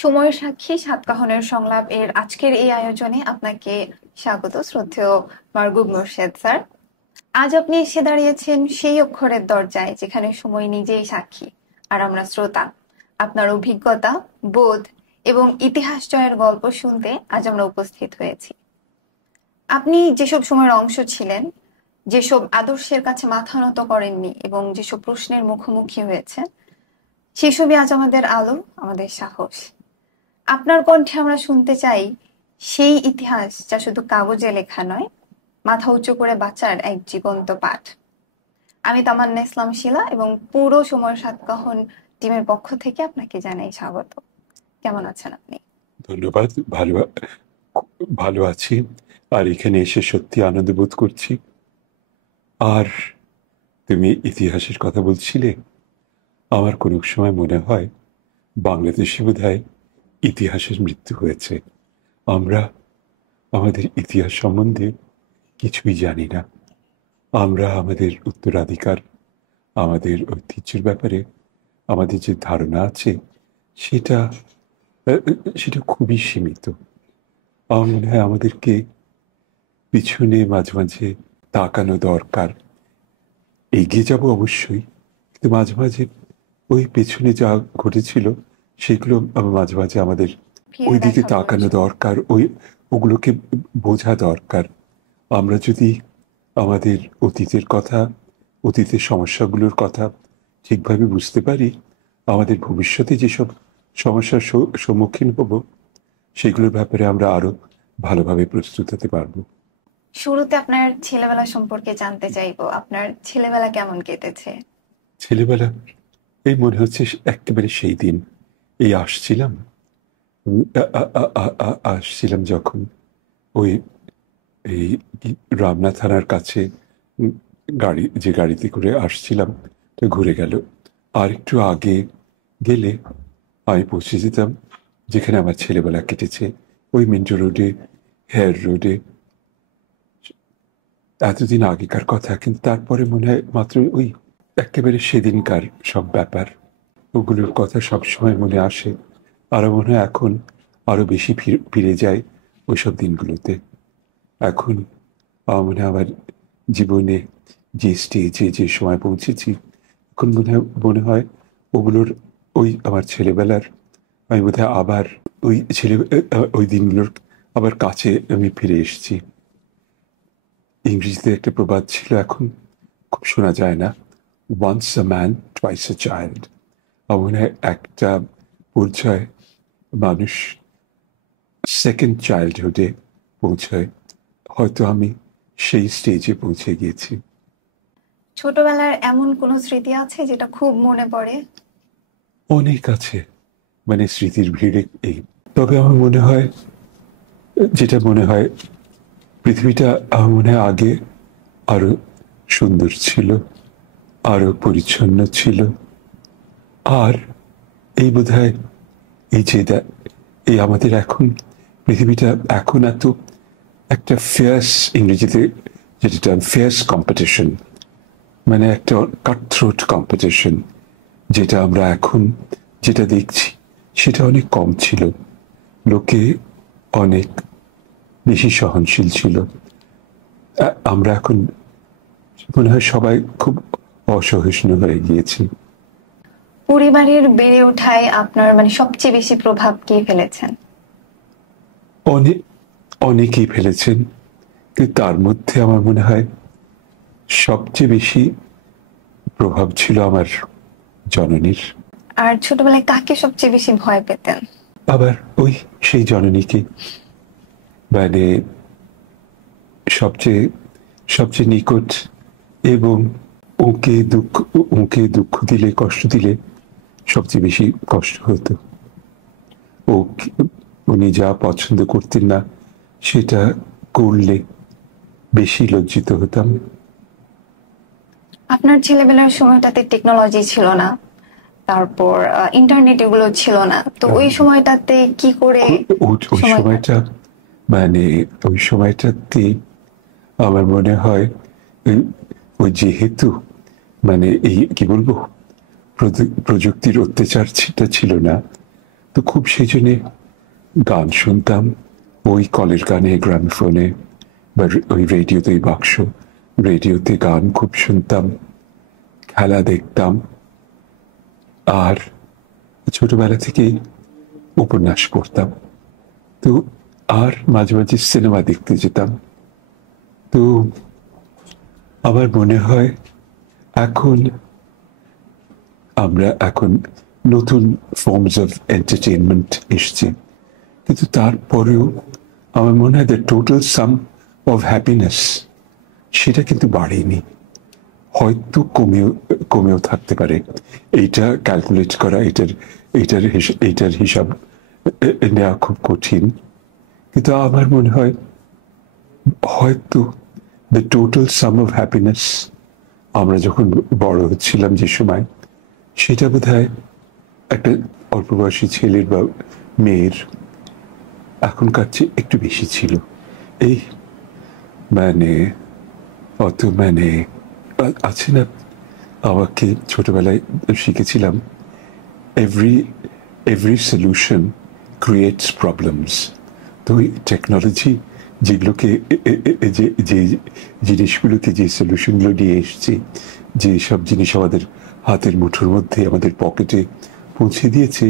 সময়ের সাক্ষী সাতকাহনের সংলাপ এর আজকের এই আয়োজনে আপনাকে স্বাগত শ্রদ্ধেয় মাহবুব মোর্শেদ স্যার। আজ আপনি এসে দাঁড়িয়েছেন সেই অক্ষরের দরজায় যেখানে সময় নিজেই সাক্ষী আর আমরা শ্রোতা। আপনার অভিজ্ঞতা, বোধ এবং ইতিহাস জয়ের গল্প শুনতে আজ আমরা উপস্থিত হয়েছি। আপনি যেসব সময়ের অংশ ছিলেন, যেসব আদর্শের কাছে মাথা নত করেননি এবং যেসব প্রশ্নের মুখোমুখি হয়েছে, সেসবই আজ আমাদের আলো, আমাদের সাহস। আপনার কণ্ঠে আমরা শুনতে চাই সেই ইতিহাস যা শুধু কাগজে লেখা নয়, মাথা উঁচু করে বাঁচার এক জীবন্ত পাঠ। আমি তামান্না ইসলাম শিলা এবং পুরো সময়ের সাতকাহন টিমের পক্ষ থেকে আপনাকে জানাই স্বাগত। কেমন আছেন আপনি? ধন্যবাদ। ভালো আছি। আর এখানে এসে সত্যি আনন্দ বোধ করছি। আর তুমি ইতিহাসের কথা বলছিলে, আমার কোনো সময় মনে হয় বাংলাদেশে বোধহয় ইতিহাসের মৃত্যু হয়েছে। আমরা আমাদের ইতিহাস সম্বন্ধে কিছুই জানি না। আমরা আমাদের উত্তরাধিকার, আমাদের ঐতিহ্যের ব্যাপারে আমাদের যে ধারণা আছে সেটা সেটা খুবই সীমিত। আমার মনে হয় আমাদেরকে পিছনে মাঝে মাঝে তাকানো দরকার। এগিয়ে যাব অবশ্যই, কিন্তু মাঝে মাঝে ওই পেছনে যা ঘটেছিল সেগুলো মাঝে মাঝে আমাদের ফিরে ওই দিকে দেখা তাকানো প্রয়োজন। দরকার, ওগুলোকে বোঝা দরকার। আমরা যদি আমাদের অতীতের কথা, অতীতের সমস্যাগুলোর কথা ঠিকভাবে বুঝতে পারি, আমাদের ভবিষ্যতে যেসব সমস্যার সম্মুখীন হব সেগুলোর ব্যাপারে আমরা আরো ভালোভাবে প্রস্তুত হতে পারবো। শুরুতে আপনার ছেলেবেলা সম্পর্কে জানতে চাইবো। আপনার ছেলেবেলা কেমন কেটেছে? ছেলেবেলা এই মনে হচ্ছে একেবারে সেই দিন এই আসছিলাম, আসছিলাম যখন ওই এই রামনা থানার কাছে যে গাড়িতে করে আসছিলাম তো ঘুরে গেল। আর একটু আগে গেলে আমি পৌঁছে যেতাম যেখানে আমার ছেলেবেলা কেটেছে, ওই মিন্টো রোডে, হেয়ার রোডে। এতদিন আগেকার কথা, কিন্তু তারপরে মনে হয় মাত্র ওই একেবারে সেদিনকার সব ব্যাপার, ওগুলোর কথা সবসময় মনে আসে। আরো মনে হয় এখন আরো বেশি ফিরে যায় ওইসব দিনগুলোতে। এখন আমার মনে হয় আমার জীবনে যে স্টেজে যে সময় পৌঁছেছি, এখন মনে হয় ওগুলোর, ওই আমার ছেলেবেলার, আমি বোধ হয় আবার ওই দিনগুলোর আবার কাছে আমি ফিরে এসেছি। ইংরেজিতে একটা প্রবাদ ছিল, এখন খুব শোনা যায় না, once a man twice a child. আমার মনে হয় একটা পর্যায়ে মানুষ সেকেন্ড চাইল্ডহুডে পৌঁছায়। হয়তো আমি সেই স্টেজে পৌঁছে গিয়েছি। ছোটবেলার এমন কোনো স্মৃতি আছে যেটা খুব মনে পড়ে? অনেক আছে, মানে স্মৃতির ভিড়ে এই। তবে আমার মনে হয়, যেটা মনে হয় পৃথিবীটা আমার মনে হয় আগে আরো সুন্দর ছিল, আরো পরিচ্ছন্ন ছিল। আর এই বোধহয় এই যে এই আমাদের এখন পৃথিবীটা এখন এত একটা ফিয়ার্স, ইংরেজিতে যেটা ফিয়ার্স কম্পিটিশন, মানে একটা কাটথ্রোট কম্পিটিশন, যেটা আমরা এখন যেটা দেখছি সেটা অনেক কম ছিল। লোকে অনেক বেশি সহনশীল ছিল। আমরা এখন মনে হয় সবাই খুব অসহিষ্ণু হয়ে গিয়েছি। পরিবারের বেড়ে ওঠায় আপনার সবচেয়ে বেশি প্রভাব কে ফেলেছেন? অনেকেই ফেলেছেন, কিন্তু তার মধ্যে আমার মনে হয় সবচেয়ে বেশি প্রভাব ছিল আমার জননীর। আর ছোটবেলায় কাকে সবচেয়ে বেশি ভয় পেতেন? আবার ওই সেই জননীকে, মানে সবচেয়ে সবচেয়ে নিকট, এবং ওকে দুঃখ দিলে, কষ্ট দিলে সবচেয়ে বেশি কষ্ট হতো। ও উনি যা পছন্দ করতেন না সেটা করলে বেশি লজ্জিত হতাম। আপনার ছেলেবেলার সময়টাতে টেকনোলজি ছিল না, তারপর ইন্টারনেট এগুলো ছিল না, তো ওই সময়টাতে কি করে ওই সময় সময়টা, মানে ওই সময়টাতে আমার মনে হয় ওই যেহেতু মানে এই কি বলবো, প্রযুক্তির অত্যাচার ছিল না, তো তো খুব সেই জন্যে গান শুনতাম, ওই কলের গানে, গ্রামফোনে, বা ওই রেডিওতে, ওই বাক্স রেডিওতে গান খুব শুনতাম, খেলা দেখতাম। আর ছোটবেলা থেকেই উপন্যাস পড়তাম। তো আর মাঝে মাঝে সিনেমা দেখতে যেতাম। তো আমার মনে হয় এখন এখন নতুন ফর্মস অফ এন্টারটেনমেন্ট এসছে, কিন্তু তারপরেও আমার মনে হয় the total some of happiness সেটা কিন্তু বাড়েনি, হয়তো কমেও থাকতে পারে। এইটা ক্যালকুলেট করা, এইটার হিসাব নেওয়া খুব কঠিন, কিন্তু আমার মনে হয় হয়তো the total some of happiness আমরা যখন বড় হচ্ছিলাম যে সময়, সেটা বোধ হয় একটা অল্প বয়সী ছেলের বা মেয়ের এখনকার চেয়ে একটু বেশি ছিল। এই মানে আছে না, আমাকে ছোটবেলায় শিখেছিলাম, every every solution creates problems. তো ওই টেকনোলজি যেগুলোকে যে জিনিসগুলোকে, যে সলিউশনগুলো নিয়ে এসছে, যে সব জিনিস আমাদের হাতের মুঠোর মধ্যে, আমাদের পকেটে পৌঁছে দিয়েছে,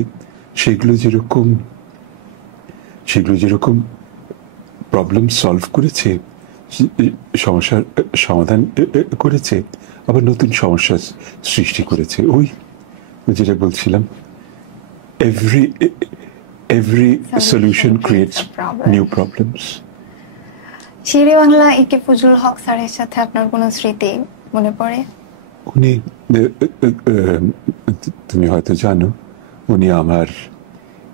সেগুলো যেরকম প্রবলেম সলভ করেছে, সমস্যার সমাধান করেছে, আবার নতুন সমস্যার সৃষ্টি করেছে। ওই যেটা বলছিলাম, every every solution creates new problems. Sher e Bangla A K Fazlul হক স্যারের সাথে আপনার কোনো স্মৃতি মনে পড়ে? উনি, তুমি হয়তো জানো, উনি আমার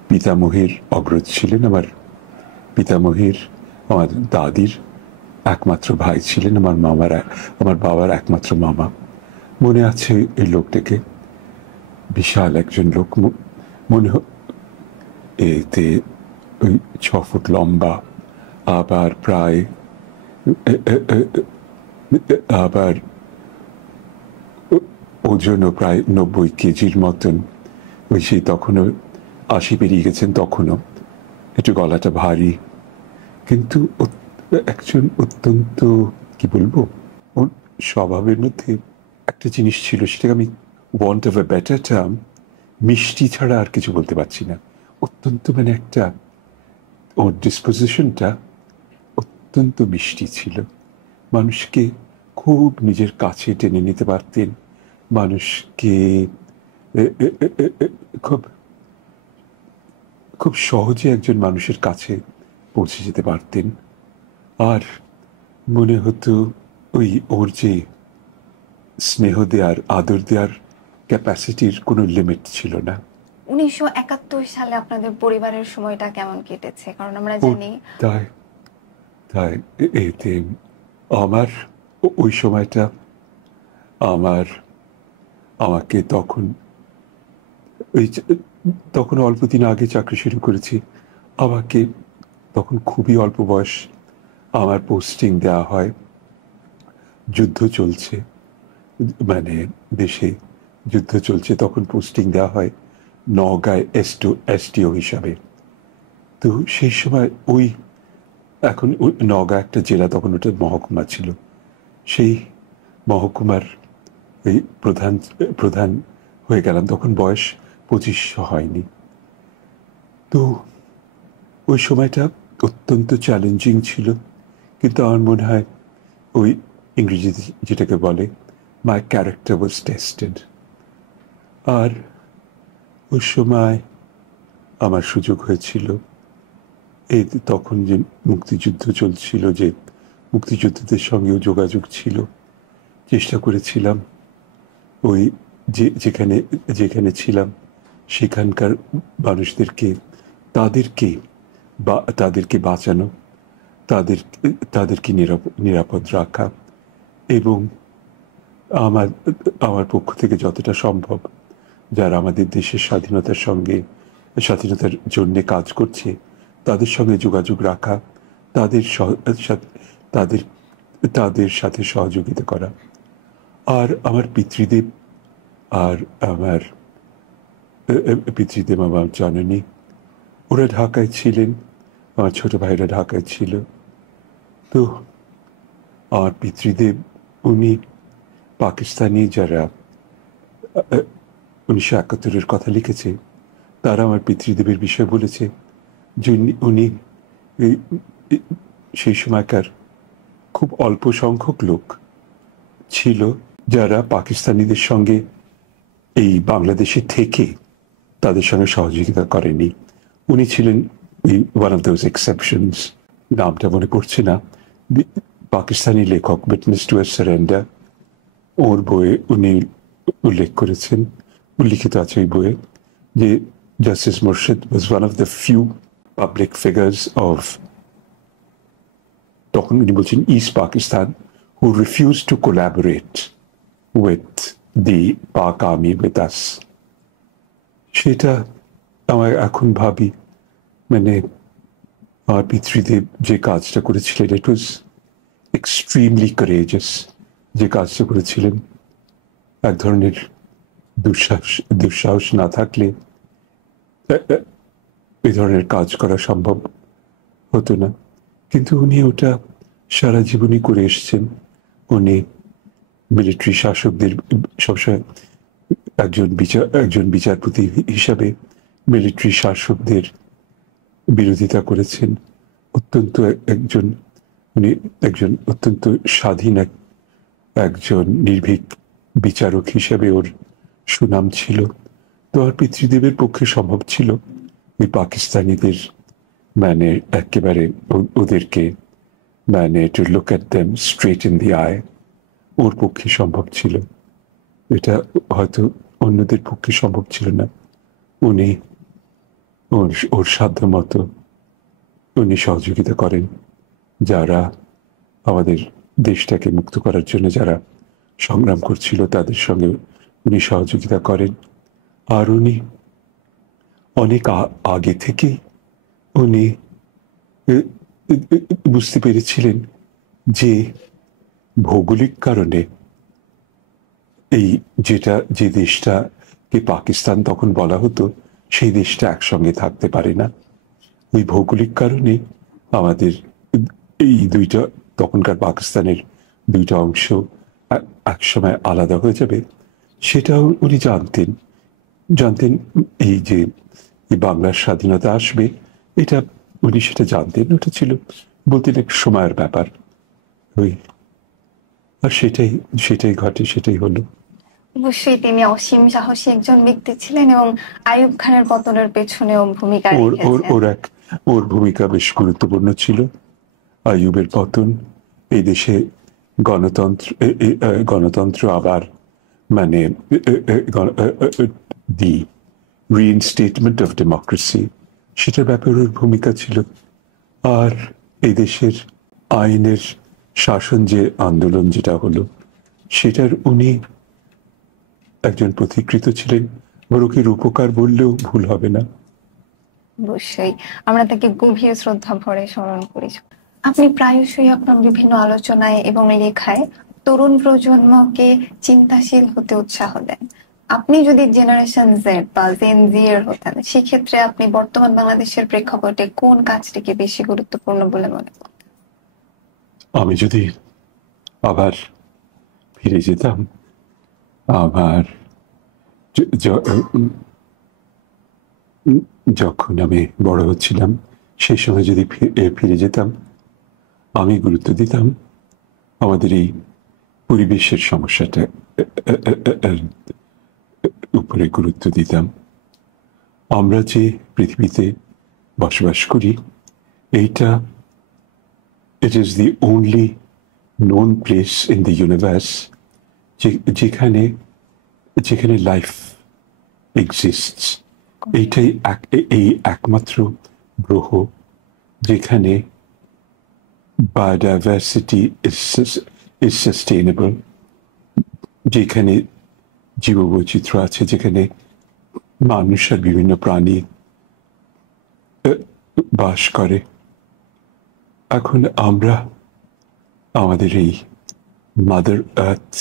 পিতামহীর অগ্রজ ছিলেন। আমার পিতামহীর, আমার দাদির একমাত্র ভাই ছিলেন, আমার বাবার একমাত্র মামা। মনে আছে এই লোকটাকে, বিশাল একজন লোক, মনে এতে ওই 6 ফুট লম্বা, আবার প্রায় আবার ওজনও প্রায় 90 কেজির মতন। ওই সেই তখনও 80 পেরিয়ে গেছেন, তখনও একটু গলাটা ভারী, কিন্তু একজন অত্যন্ত, কি বলবো, ওর স্বভাবের মধ্যে একটা জিনিস ছিল, সেটাকে আমি, want of a better term, মিষ্টি ছাড়া আর কিছু বলতে পারছি না। অত্যন্ত একটা, ওর ডিসপোজিশনটা অত্যন্ত মিষ্টি ছিল। মানুষকে খুব নিজের কাছে টেনে নিতে পারতেন, মানুষকে খুব খুব সহজে একজন মানুষের কাছে পৌঁছে যেতে পারতেন। আর মনে হতো ওর যে স্নেহ দেওয়ার, আদর দেওয়ার ক্যাপাসিটির কোনো লিমিট ছিল না। 1971 সালে আপনাদের পরিবারের সময়টা কেমন কেটেছে? কারণ আমরা জানি, তাই এতে আমার ওই সময়টা, আমাকে তখন অল্প দিন আগে চাকরি শুরু করেছি। আমাকে তখন খুবই অল্প বয়স, আমার পোস্টিং দেওয়া হয়, যুদ্ধ চলছে, দেশে যুদ্ধ চলছে, তখন পোস্টিং দেওয়া হয় নওগাঁয় এসডিও হিসাবে। তো সেই সময় এখন নওগাঁ একটা জেলা, তখন ওটা মহকুমা ছিল, সেই মহকুমার এই প্রধান হয়ে গেলাম। তখন বয়স 25 হয়নি। তো ওই সময়টা অত্যন্ত চ্যালেঞ্জিং ছিল, কিন্তু আমার মনে হয় ওই ইংরেজিতে যেটাকে বলে, মাই ক্যারেক্টার ওয়াজ টেস্টেড। আর ওই সময় আমার সুযোগ হয়েছিল, তখন যে মুক্তিযুদ্ধ চলছিল, যে মুক্তিযোদ্ধাদের সঙ্গেও যোগাযোগ ছিল, চেষ্টা করেছিলাম ওই যেখানে ছিলাম সেখানকার মানুষদেরকে, তাদেরকে বাঁচানো, তাদেরকে নিরাপদ রাখা, এবং আমার পক্ষ থেকে যতটা সম্ভব যারা আমাদের দেশের স্বাধীনতার জন্য কাজ করছে তাদের সঙ্গে যোগাযোগ রাখা, তাদের সাথে সহযোগিতা করা। আর আমার পিতৃদেব, আমার জননী, ওরা ঢাকায় ছিলেন, আমার ছোট ভাইরা ঢাকায় ছিল। তো আমার পিতৃদেব, উনি পাকিস্তানি যারা 1971-এর কথা লিখেছে, তারা আমার পিতৃদেবের বিষয়ে বলেছে যে উনি সেই সময়কার খুব অল্প সংখ্যক লোক ছিল যারা পাকিস্তানিদের সঙ্গে এই বাংলাদেশে থেকে তাদের সঙ্গে সহযোগিতা করেনি। উনি ছিলেন ওয়ান অফ দোজ এক্সেপশনস। নামটা মনে পড়ছে না। পাকিস্তানি লেখক উইটনেস টু আ সারেন্ডার, ওর বইয়ে উনি উল্লেখ করেছেন, উল্লিখিত আছে ওই বইয়ে, যে জাস্টিস মুর্শিদ was one of the few public figures of, তখন উনি বলছেন, east Pakistan, who refused to collaborate with the Pak army with us. সেটা আমার এখন ভাবি, মানে আমার পিতৃদেব যে কাজটা করেছিলেন, ইট ওয়াজ এক্সট্রিমলি কারেজাস। যে কাজটা করেছিলেন, এক ধরনের দুঃসাহস না থাকলে এই ধরনের কাজ করা সম্ভব হতো না। কিন্তু উনি ওটা সারা জীবনই করে এসছেন। উনি মিলিটারি শাসকদের সবসময় একজন বিচারপতি হিসাবে মিলিটারি শাসকদের বিরোধিতা করেছেন। উনি একজন অত্যন্ত স্বাধীন একজন নির্ভীক বিচারক হিসেবে ওর সুনাম ছিল। তো আর পিতৃদেবের পক্ষে সম্ভব ছিল ওই পাকিস্তানিদের, মানে একেবারে ওদেরকে, মানে to look at them straight in the eye, ওর পক্ষে সম্ভব ছিল। এটা হয়তো অন্যদের পক্ষে সম্ভব ছিল না। উনি ওর সাধ্য মতো উনি সহযোগিতা করেন যারা আমাদের দেশটাকে মুক্ত করার জন্য যারা সংগ্রাম করছিল, তাদের সঙ্গে উনি সহযোগিতা করেন। আর উনি অনেক আগে থেকে উনি বুঝতে পেরেছিলেন যে ভৌগোলিক কারণে এই যে দেশটাকে পাকিস্তান তখন বলা হতো, সেই দেশটা একসঙ্গে থাকতে পারে না। ওই ভৌগোলিক কারণে আমাদের এই দুইটা, তখনকার পাকিস্তানের দুইটা অংশ একসময় আলাদা হয়ে যাবে, সেটাও উনি জানতেন। এই যে বাংলার স্বাধীনতা আসবে, এটা উনি সেটা জানতেন। ওটা ছিল বলতেন এক সময়ের ব্যাপার। আর সেটাই ঘটে, সেটাই হলো। অবশ্যই তিনি অসীম সাহসী একজন ব্যক্তি ছিলেন এবং আইয়ুব খানের পতনের পেছনেও ভূমিকা রেখেছেন। ওর ভূমিকা বেশ গুরুত্বপূর্ণ ছিল। আইয়ুবের পতন, এই দেশে গণতন্ত্র আবার, মানে দি রিইনস্টেটমেন্ট অফ ডেমোক্রেসি, সেটার ব্যাপারে ওর ভূমিকা ছিল। আর এই দেশের আইনের শাসন যে আন্দোলন যেটা হলো, সেটার উনি একজন প্রতিকৃত ছিলেন। ওকে রূপকার বললেও ভুল হবে না। অবশ্যই আমরা তাকে গভীর শ্রদ্ধা ভরে স্মরণ করি। আপনি প্রায়শই আপনার বিভিন্ন আলোচনায় এবং লেখায় তরুণ প্রজন্মকে চিন্তাশীল হতে উৎসাহ দেন। আপনি যদি জেনারেশন জেড বা জেন জি এর হতেন, সেক্ষেত্রে আপনি বর্তমান বাংলাদেশের প্রেক্ষাপটে কোন কাজটিকে বেশি গুরুত্বপূর্ণ বলে মনে করেন? আমি যদি আবার ফিরে যেতাম, আবার যখন আমি বড় হচ্ছিলাম, সেই সময় যদি ফিরে যেতাম, আমি গুরুত্ব দিতাম আমাদের এই পরিবেশের সমস্যাটা উপরে গুরুত্ব দিতাম। আমরা যে পৃথিবীতে বসবাস করি, এইটা it is the only known place in the universe যেখানে লাইফ এক্সিস্টস। এইটাই এই একমাত্র গ্রহ যেখানে বায়োডাইভার্সিটি ইজ সাস্টেইনেবল, যেখানে জীববৈচিত্র্য আছে, যেখানে মানুষ আর বিভিন্ন প্রাণী বাস করে। এখন আমরা আমাদের এই মাদার আর্থ,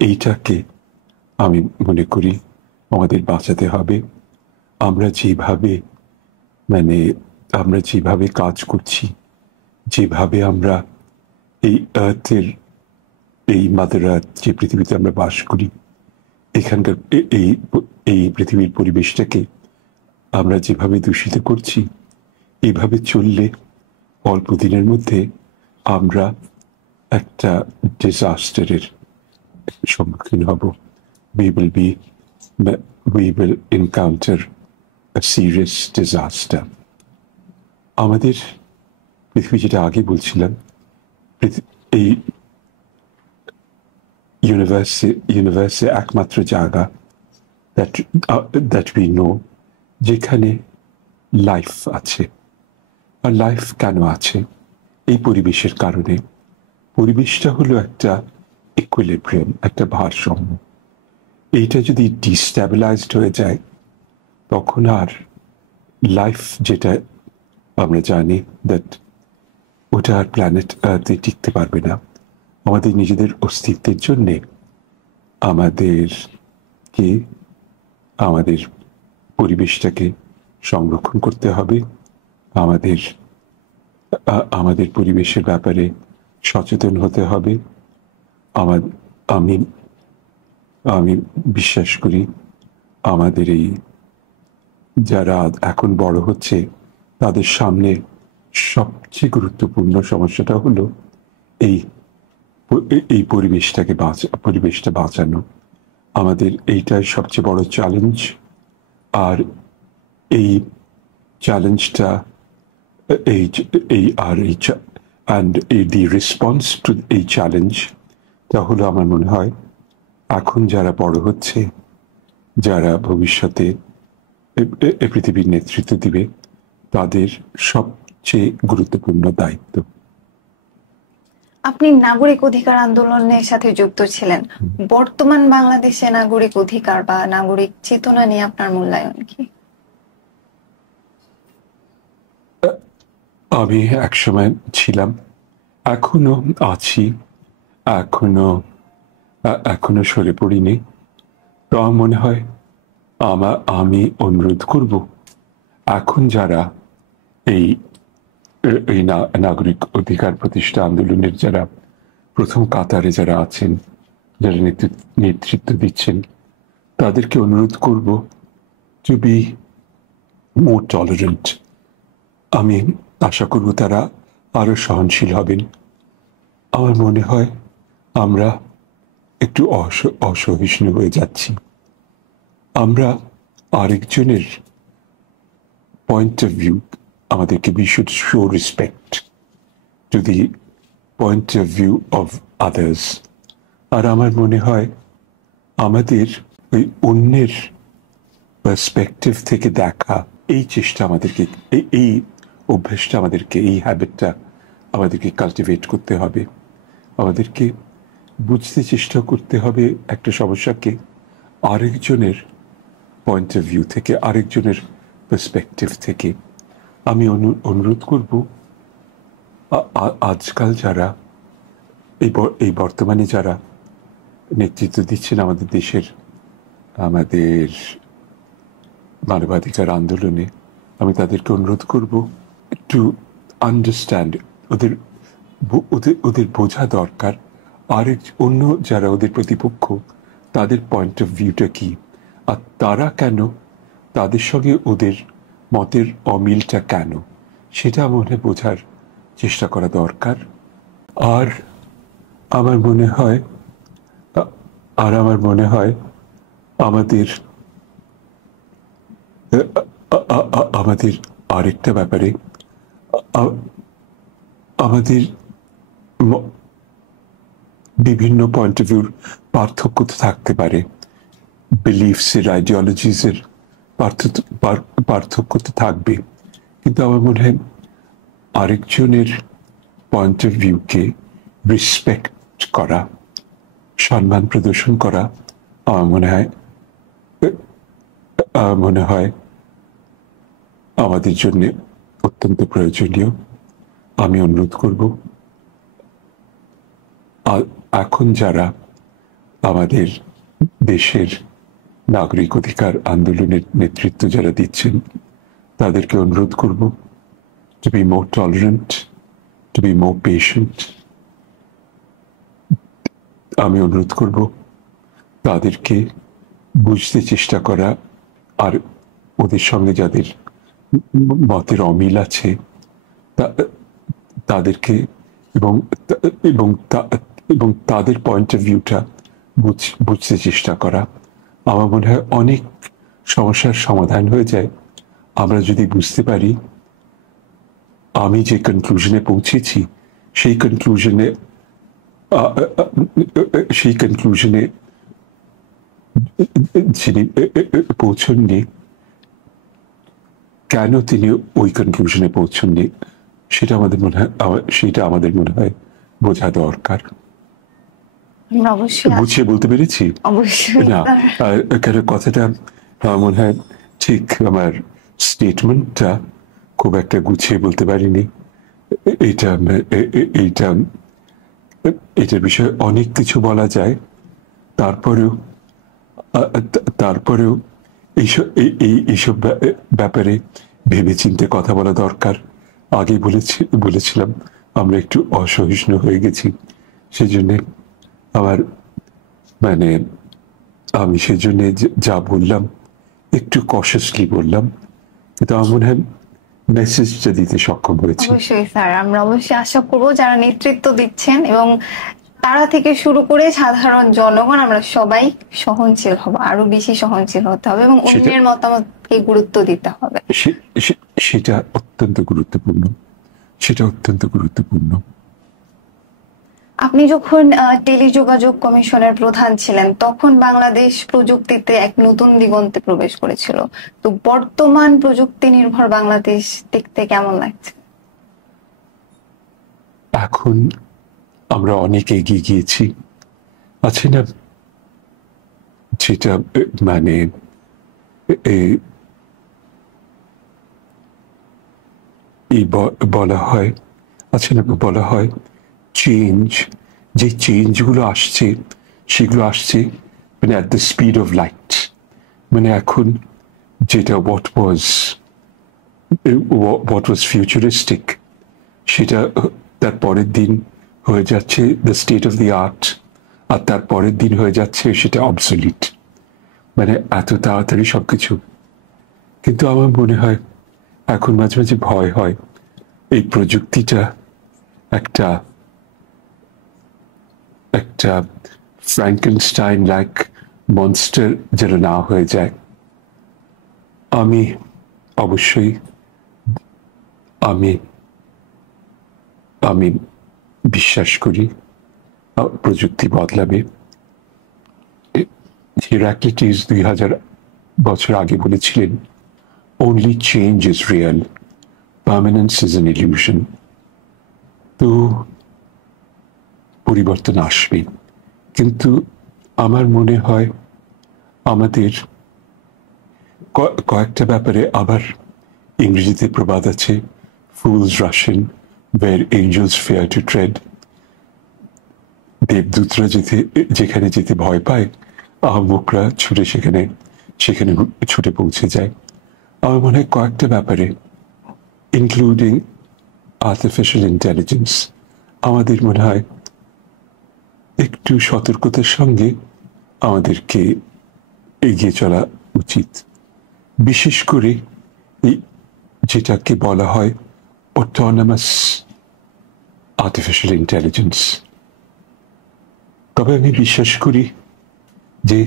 এইটাকে আমি মনে করি আমাদের বাঁচাতে হবে। আমরা যেভাবে মানে আমরা যেভাবে কাজ করছি, যেভাবে আমরা এই আর্থের, এই মাদার আর্থ, যে পৃথিবীতে আমরা বাস করি, এখানকার এই এই পৃথিবীর পরিবেশটাকে আমরা যেভাবে দূষিত করছি, এইভাবে চললে অল্প দিনের মধ্যে আমরা একটা ডিজাস্টারের সম্মুখীন হব। We will be, we will encounter a serious disaster. আমাদের পৃথিবী, যেটা আগে বলছিলাম, এই ইউনিভার্সে একমাত্র জায়গা দ্যাট উই নো যেখানে লাইফ আছে। আর লাইফ কেন আছে? এই পরিবেশের কারণে। পরিবেশটা হলো একটা ইকুইলিব্রিয়াম, একটা ভারসাম্য। এইটা যদি ডিস্ট্যাবিলাইজড হয়ে যায়, তখন আর লাইফ, যেটা আমরা জানি দ্যাট ওটা আর প্ল্যানেট আর্থে টিকতে পারবে না। আমাদের নিজেদের অস্তিত্বের জন্যে আমাদের পরিবেশটাকে সংরক্ষণ করতে হবে। আমাদের পরিবেশের ব্যাপারে সচেতন হতে হবে। আমি আমি বিশ্বাস করি আমাদের এই যারা এখন বড় হচ্ছে, তাদের সামনে সবচেয়ে গুরুত্বপূর্ণ সমস্যাটা হলো এই পরিবেশটা বাঁচানো। আমাদের এইটাই সবচেয়ে বড় চ্যালেঞ্জ। আর এই চ্যালেঞ্জটা দি রেসপন্স টু এই চ্যালেঞ্জটা হলো, আমার মনে হয়, এখন যারা বড় হচ্ছে, যারা ভবিষ্যতে পৃথিবীর নেতৃত্ব দিবে, তাদের সবচেয়ে গুরুত্বপূর্ণ দায়িত্ব। আপনি নাগরিক অধিকার আন্দোলনের সাথে যুক্ত ছিলেন। বর্তমান বাংলাদেশে নাগরিক অধিকার বা নাগরিক চেতনা নিয়ে আপনার মূল্যায়ন কি? আমি একসময় ছিলাম, এখনো আছি, এখনো সরে পড়িনি। তো আমার মনে হয় আমি অনুরোধ করব, এখন যারা এই নাগরিক অধিকার প্রতিষ্ঠা আন্দোলনের যারা প্রথম কাতারে যারা আছেন, যারা নেতৃত্ব দিচ্ছেন, তাদেরকে অনুরোধ করব টু বি মোর টলারেন্ট। আমি আশা করব তারা আরো সহনশীল হবেন। আমার মনে হয় আমরা একটু অসহিষ্ণু হয়ে যাচ্ছি। আমরা আরেকজনের পয়েন্ট অফ ভিউ, আমাদেরকে we should show respect to the point of view of others. আর আমার মনে হয় আমাদের ওই অন্যের পার্সপেক্টিভ থেকে দেখা, এই চেষ্টা আমাদেরকে, এই অভ্যাসটা আমাদেরকে, এই হ্যাবিটটা আমাদেরকে কালটিভেট করতে হবে। আমাদেরকে বুঝতে চেষ্টা করতে হবে একটা সমস্যাকে আরেকজনের পয়েন্ট অফ ভিউ থেকে, আরেকজনের পার্সপেক্টিভ থেকে। আমি অনুরোধ করব, আজকাল যারা এই বর্তমানে যারা নেতৃত্ব দিচ্ছেন আমাদের দেশের, আমাদের মানবাধিকার আন্দোলনে, আমি তাদেরকে অনুরোধ করব টু আন্ডারস্ট্যান্ড, ওদের বোঝা দরকার অন্য যারা ওদের প্রতিপক্ষ, তাদের পয়েন্ট অফ ভিউটা কি, আর তারা কেন, তাদের সঙ্গে ওদের মতের অমিলটা কেন, সেটা মনে বোঝার চেষ্টা করা দরকার। আর আমার মনে হয় আমাদের আরেকটা ব্যাপারে আমাদের বিভিন্ন পয়েন্ট অফ ভিউর পার্থক্য তো থাকতে পারে, বিলিফসের, আইডিওলজিসের পার্থক্য তো থাকবে, কিন্তু আমার মনে হয় আরেকজনের পয়েন্ট অফ ভিউকে রেসপেক্ট করা, সম্মান প্রদর্শন করা, আমার মনে হয় আমাদের জন্য অত্যন্ত প্রয়োজনীয়। আমি অনুরোধ করব, এখন যারা আমাদের দেশের নাগরিক অধিকার আন্দোলনের নেতৃত্ব যারা দিচ্ছেন, তাদেরকে অনুরোধ করব to be more tolerant, to be more patient. আমি অনুরোধ করব তাদেরকে বুঝতে চেষ্টা করা, আর ওদের সঙ্গে যাদের মতের অমিল আছে তাদেরকে এবং এবং এবং তাদের পয়েন্ট অফ ভিউটা বুঝতে চেষ্টা করা। আমার মনে হয় অনেক সমস্যার সমাধান হয়ে যায় আমরা যদি বুঝতে পারি আমি যে কনক্লুশনে পৌঁছেছি সেই কনক্লুশনে যিনি পৌঁছননি কেন তিনি ওই কনক্লুশনে পৌঁছননি সেটা আমাদের মনে হয় বোঝা দরকার। বুঝিয়ে বলতে পেরেছি না? কেন কথাটা আমার মনে হয় ঠিক আমার স্টেটমেন্টটা খুব একটা গুছিয়ে বলতে পারিনি। এটার বিষয়ে অনেক কিছু বলা যায়, তারপরেও এইসব ব্যাপারে ভেবে চিন্তে কথা বলা দরকার। আগে বলেছিলাম আমরা একটু অসহিষ্ণু হয়ে গেছি, সেজন্য আমি সেজন্য যা বললাম একটু কশাসলি বললাম, কিন্তু আমার মনে হয় মেসেজটা দিতে সক্ষম হয়েছে। অবশ্যই স্যার, আমরা অবশ্যই আশা করবো যারা নেতৃত্ব দিচ্ছেন এবং তারা থেকে শুরু করে সাধারণ জনগণ আমরা সবাই সহনশীল হব, আরো বেশি সহনশীল হতে হবে এবং অন্যের মতামতকে গুরুত্ব দিতে হবে। সেটা অত্যন্ত গুরুত্বপূর্ণ। আপনি যখন টেলিযোগাযোগ কমিশনের প্রধান ছিলেন তখন বাংলাদেশ প্রযুক্তিতে এক নতুন দিগন্তে প্রবেশ করেছিল। তো বর্তমান প্রযুক্তি নির্ভর বাংলাদেশ দেখতে কেমন লাগছে? এখন আমরা অনেক এগিয়ে গিয়েছি, আছে না, যেটা বলা হয় চেঞ্জ, যে চেঞ্জগুলো আসছে সেগুলো আসছে at the speed of light. এখন যেটা what was futuristic সেটা তার পরের দিন হয়ে যাচ্ছে the state of the art, আর তার পরের দিন হয়ে যাচ্ছে সেটা অবসলিট। এত তাড়াতাড়ি সবকিছু। কিন্তু আমার মনে হয় এখন মাঝে মাঝে ভয় হয় এই প্রযুক্তিটা একটা ফ্র্যাঙ্কেনস্টাইন লাইক মনস্টার যেন না হয়ে যায়। আমি অবশ্যই আমি বিশ্বাস করি প্রযুক্তি বদলাবে। হিরাক্লিটিস 2000 বছর আগে বলেছিলেন, only change is real, permanence is an illusion. তো পরিবর্তন আসবে, কিন্তু আমার মনে হয় আমাদের কয়েকটা ব্যাপারে আবার ইংরেজিতে প্রবাদ আছে, fools rush in where angels fear to tread. দেবদূতরা যেখানে যেতে ভয় পায় আহম্মকরা সেখানে ছুটে পৌঁছে যায়। আমার মনে হয় কয়েকটা ব্যাপারে ইনক্লুডিং আর্টিফিশিয়াল ইন্টেলিজেন্স আমাদের মনে হয় একটু সতর্কতার সঙ্গে আমাদেরকে এগিয়ে চলা উচিত, বিশেষ করে এই যেটাকে বলা হয় অটোনমাস আর্টিফিশিয়াল ইন্টেলিজেন্স। তবে আমি বিশ্বাস করি যে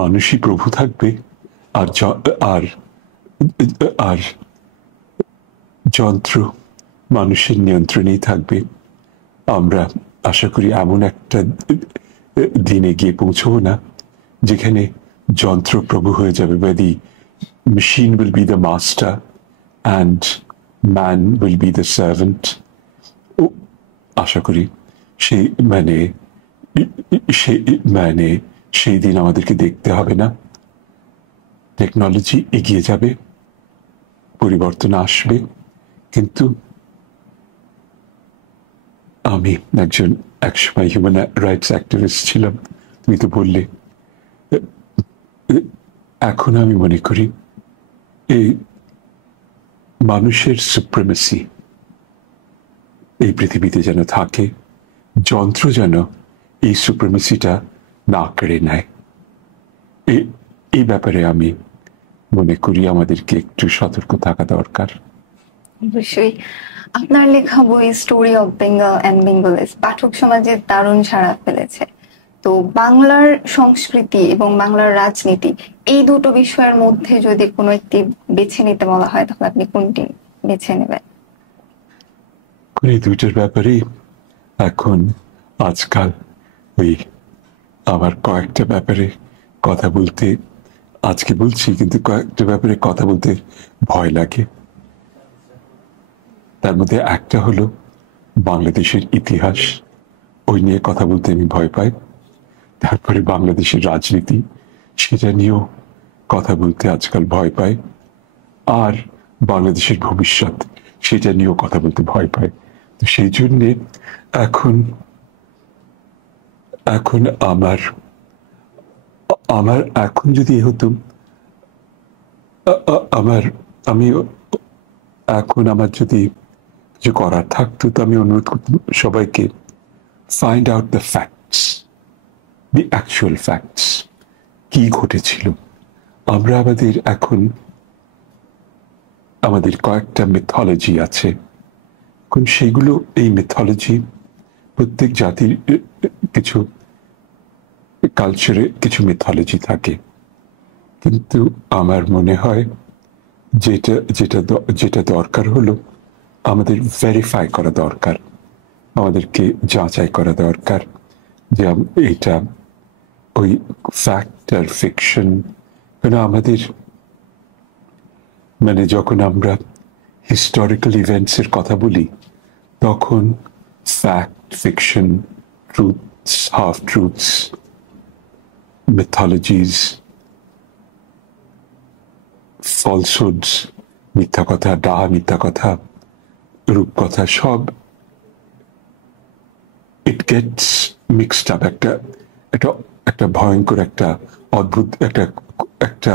মানুষই প্রভু থাকবে, আর যন্ত্র মানুষের নিয়ন্ত্রণেই থাকবে। আমরা আশা করি এমন একটা দিনে গিয়ে পৌঁছবো না যেখানে যন্ত্র প্রভু হয়ে যাবে, where the machine will be the master and man will be the servant. আশা করি সেই দিন আমাদেরকে দেখতে হবে না। টেকনোলজি এগিয়ে যাবে, পরিবর্তন আসবে, কিন্তু আমি একসময় হিউম্যান রাইটস অ্যাক্টিভিস্ট ছিলাম, তুমি তো বললে। এখন আমি মনে করি মানুষের সুপ্রিমেসি এই পৃথিবীতে যেন থাকে, যন্ত্র যেন এই সুপ্রিমেসিটা না কেড়ে নেয়। এই ব্যাপারে আমি মনে করি আমাদেরকে একটু সতর্ক থাকা দরকার। অবশ্যই। আপনার লেখা বই story of Bengal and Bengalis পাঠক সমাজে দারুণ সাড়া ফেলেছে। তো বাংলার সংস্কৃতি এবং বাংলার রাজনীতি এই দুটো বিষয়ের মধ্যে যদি কোনো একটি বেছে নিতে বলা হয়, তাহলে আপনি কোনটি বেছে নেবেন? এই দুইটার ব্যাপারেই এখন আজকাল ওই আমার কয়েকটা ব্যাপারে কথা বলতে, আজকে বলছি কিন্তু কয়েকটা ব্যাপারে কথা বলতে ভয় লাগে। তার মধ্যে একটা হলো বাংলাদেশের ইতিহাস, ওই নিয়ে কথা বলতে আমি ভয় পাই। তারপরে বাংলাদেশের রাজনীতি, সেটা নিয়েও কথা বলতে আজকাল ভয় পাই। আর বাংলাদেশের ভবিষ্যৎ, সেটা নিয়েও কথা বলতে ভয় পাই। তো সেই জন্যে এখন এখন আমার আমার এখন যদি হতো আমি এখন আমার যদি কিছু করার থাকতো, তো আমি অনুরোধ করতাম সবাইকে find out the facts, the actual facts, কি ঘটেছিল। আমরা এখন আমাদের কয়েকটা মিথোলজি আছে, এখন সেগুলো, এই মিথোলজি প্রত্যেক জাতির কিছু কালচারে কিছু মিথোলজি থাকে, কিন্তু আমার মনে হয় যেটা যেটা যেটা দরকার হলো আমাদের ভেরিফাই করা দরকার, আমাদেরকে যাচাই করা দরকার যে এটা ওই ফ্যাক্ট আর ফিকশন। কেন আমাদের মানে যখন আমরা হিস্টোরিক্যাল ইভেন্টসের কথা বলি, তখন fact, fiction, truths, half truths, mythologies, falsehoods, মিথ্যা কথা, ডাহা মিথ্যা কথা, রূপকথা, সব ইট গেটস মিক্সড আপ। একটা ভয়ঙ্কর, একটা অদ্ভুত, একটা একটা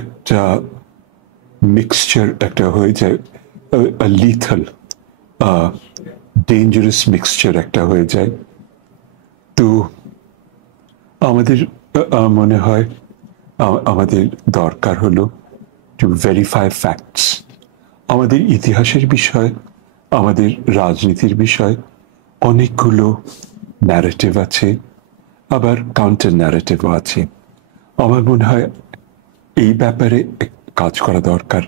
একটা মিক্সচার একটা হয়ে যায়, লিথাল, ডেঞ্জারাস মিক্সচার একটা হয়ে যায়। তো আমাদের মনে হয় আমাদের দরকার হলো টু ভেরিফাই ফ্যাক্টস। আমাদের ইতিহাসের বিষয়, আমাদের রাজনীতির বিষয় অনেকগুলো ন্যারেটিভ আছে, আবার কাউন্টার ন্যারেটিভও আছে। আমার মনে হয় এই ব্যাপারে কাজ করা দরকার,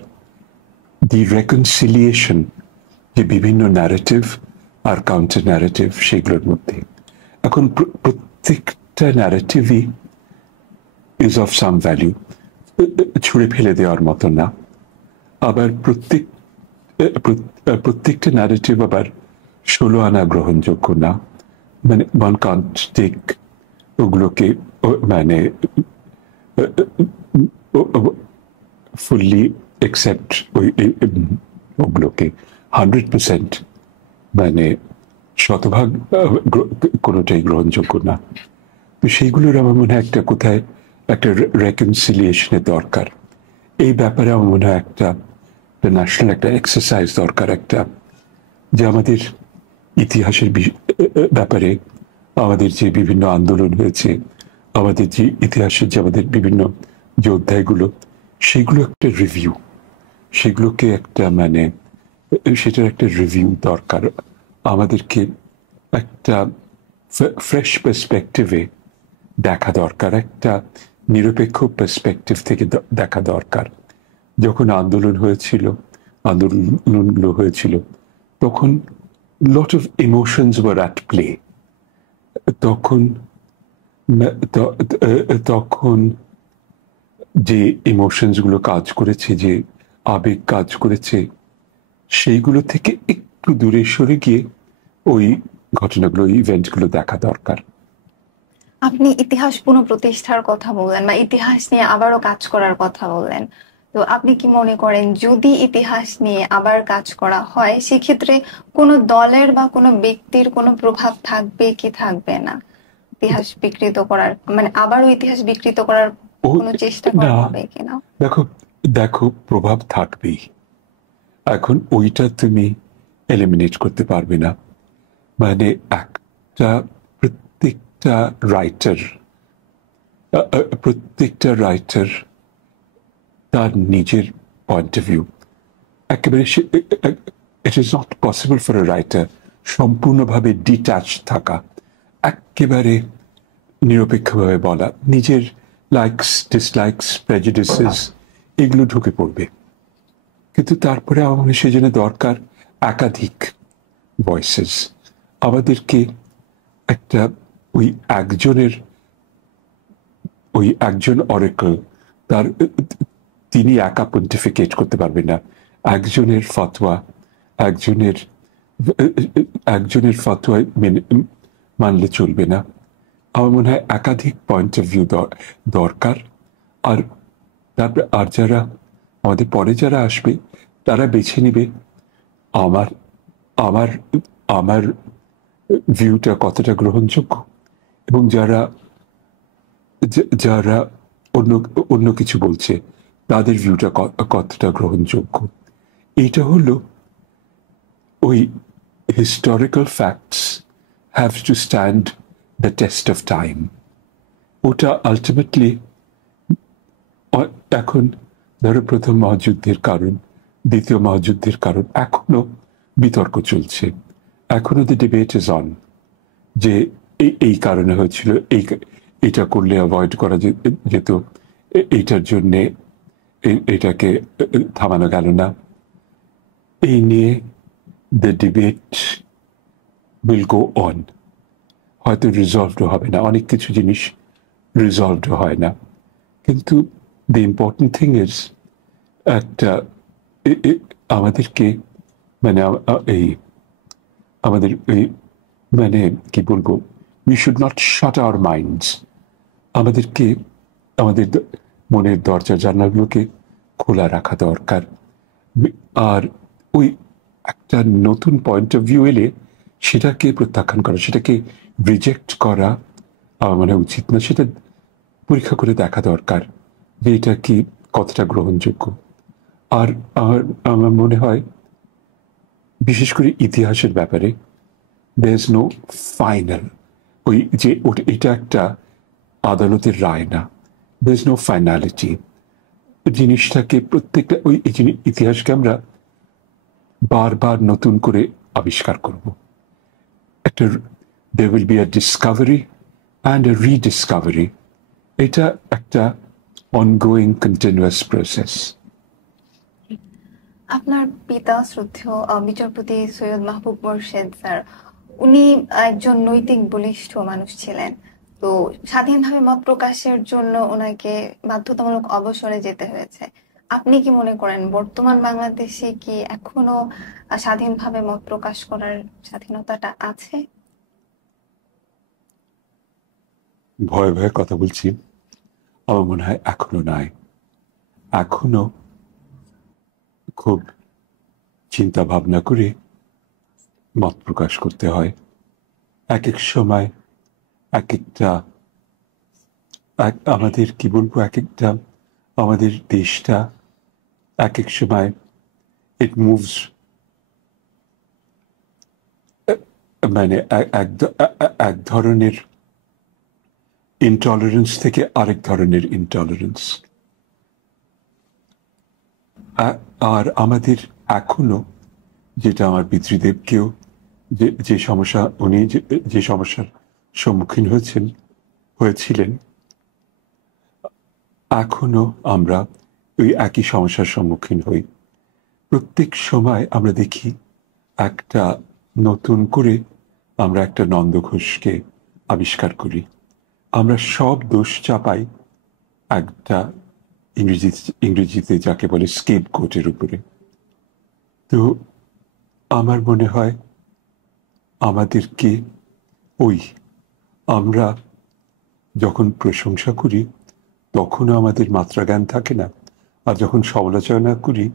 দি রেকনসিলিয়েশন, যে বিভিন্ন ন্যারেটিভ আর কাউন্টার ন্যারেটিভ সেগুলোর মধ্যে। এখন প্রত্যেকটা ন্যারেটিভই ইজ অফ সাম ভ্যালু, ছুঁড়ে ফেলে দেওয়ার মতো না। আবার প্রত্যেকটা ন্যারেটিভ আবার 16 আনা গ্রহণযোগ্য না। মানে ওয়ান কান্ট টেক ওগুলোকে মানে ফুললি একসেপ্ট ওগুলোকে 100%, মানে শতভাগ কোনোটাই গ্রহণযোগ্য না। তো সেইগুলোর আমার মনে হয় একটা কোথায় একটা রেকনসিলিয়েশনের দরকার। এই ব্যাপারে আমার মনে হয় একটা ন্যাশনাল একটা এক্সারসাইজ দরকার, একটা যে আমাদের ইতিহাসের ব্যাপারে আমাদের যে বিভিন্ন আন্দোলন হয়েছে, আমাদের যে ইতিহাসের যে আমাদের বিভিন্ন যে অধ্যায়গুলো, সেগুলো একটা রিভিউ, সেগুলোকে একটা মানে সেটার একটা রিভিউ দরকার। আমাদেরকে একটা ফ্রেশ পার্সপেক্টিভে দেখা দরকার, একটা নিরপেক্ষ পার্সপেক্টিভ থেকে দেখা দরকার। যখন আন্দোলনগুলো হয়েছিল তখন lot of emotions war at play. তখন যে ইমোশনস গুলো কাজ করেছে, যে আবেগ কাজ করেছে, সেইগুলো থেকে একটু দূরে সরে গিয়ে ওই ঘটনাগুলো, ইভেন্টগুলো দেখা দরকার। আপনি ইতিহাস পুনঃপ্রতিষ্ঠার কথা বললেন বা ইতিহাস নিয়ে আবারও কাজ করার কথা বললেন। তো আপনি কি মনে করেন যদি ইতিহাস নিয়ে আবার কাজ করা হয়, সেক্ষেত্রে কোনো দলের বা কোনো ব্যক্তির কোনো প্রভাব থাকবে কি থাকবে না? ইতিহাস বিকৃত করার মানে আবারও ইতিহাস বিকৃত করার কোনো চেষ্টা করা হবে কিনা? দেখো, দেখো, প্রভাব থাকবেই। এখন ওইটা তুমি এলিমিনেট করতে পারবে না। মানে একটা প্রত্যেকটা রাইটার প্রত্যেকটা রাইটার তার নিজের পয়েন্ট অফ ভিউ একেবারে it is not possible for a writer সম্পূর্ণভাবে ডিট্যাচ থাকা, একেবারে নিরপেক্ষভাবে বলা, নিজের লাইকস ডিসলাইকস প্রেজুডিসেস এগুলো ঢুকে পড়বে। কিন্তু তারপরে আমার মনে হয় সেজন্য দরকার একাধিক ভয়েসেস। আমাদেরকে একটা ওই একজনের ওই একজন অরেকল তার তিনি একা পন্টিফিকেট করতে পারবেন না। একজনের ফতোয়া একজনের একজনের ফতোয়া মানলে চলবে না। আমার মনে হয় একাধিক পয়েন্ট অফ ভিউ দরকার। আর তারপরে আর যারা আমাদের পরে যারা আসবে তারা বেছে নিবে আমার আমার আমার ভিউটা কতটা গ্রহণযোগ্য, এবং যারা যারা অন্য অন্য কিছু বলছে তাদের ভিউটা কতটা গ্রহণযোগ্য। এইটা হলো ওই historical facts have to stand the test of time. ওটা আলটিমেটলি এখন ধরো প্রথম মহাযুদ্ধের কারণ, দ্বিতীয় মহাযুদ্ধের কারণ এখনো বিতর্ক চলছে, এখনো দ্য ডিবেট ইজ অন যে এই কারণে হয়েছিল, এটা করলে অ্যাভয়েড করা যেত, এইটার জন্যে এটাকে থামানো গেল না। এই নিয়ে the debate will go on. হয়তো রিজলভড হবে না, অনেক কিছু জিনিস রিজলভড হয় না, কিন্তু দ্য ইম্পর্টেন্ট থিং ইজ একটা আমাদেরকে মানে এই আমাদের এই মানে কি বলবো, we should not shut hour minds. আমাদেরকে আমাদের মনের দরজা জানালাগুলোকে খোলা রাখা দরকার। আর ওই একটা নতুন পয়েন্ট অফ ভিউ এলে সেটাকে প্রত্যাখ্যান করা, সেটাকে রিজেক্ট করা আমার মনে উচিত না। সেটা পরীক্ষা করে দেখা দরকার যে এটা কি কতটা গ্রহণযোগ্য। আর আমার আমার মনে হয় বিশেষ করে ইতিহাসের ব্যাপারে দেয়ার ইজ নো ফাইনাল, ওই যে এটা একটা আদালতের রায় না, দেয়ার ইজ নো ফাইনালিটি। জিনিসটাকে প্রত্যেকটা ওই ইতিহাসকে আমরা বারবার নতুন করে আবিষ্কার করব। একটা there will be a discovery and a rediscovery. এটা একটা ongoing continuous process. আপনার পিতা শ্রদ্ধেয় বিচারপতি সৈয়দ মাহবুব মোরশেদ স্যার, উনি একজন নৈতিক বলিষ্ঠ মানুষ ছিলেন। তো স্বাধীনভাবে মত প্রকাশের জন্য ওনাকে বাধ্যতামূলক অবসরে যেতে হয়েছে। আপনি কি মনে করেন বর্তমান বাংলাদেশে কি এখনো স্বাধীনভাবে মত প্রকাশ করার স্বাধীনতাটা আছে? ভয়ে ভয়ে কথা বলছি, আমার মনে হয় এখনো নাই। এখনো খুব চিন্তা ভাবনা করে মত প্রকাশ করতে হয়। এক এক সময় এক একটা আমাদের কি বলবো, এক একটা আমাদের দেশটা এক এক সময় ইট মুভস মানে এক ধরনের ইনটলারেন্স থেকে আরেক ধরনের ইনটলারেন্স। আর আমাদের এখনো, যেটা আমার পিতৃদেবকেও যে সমস্যা উনি যে সমস্যার সম্মুখীন হয়েছিলেন, এখনো আমরা ওই একই সমস্যার সম্মুখীন হই। প্রত্যেক সময় আমরা দেখি একটা নতুন করে আমরা একটা নন্দ ঘোষকে আবিষ্কার করি, আমরা সব দোষ চাপাই একটা ইংরেজিতে যাকে বলে স্কেপগোটের উপরে। তো আমার মনে হয় আমাদেরকে ওই আমরা যখন প্রশংসা করি তখনও আমাদের মাত্রাজ্ঞান থাকে না, আর যখন সমালোচনা করি,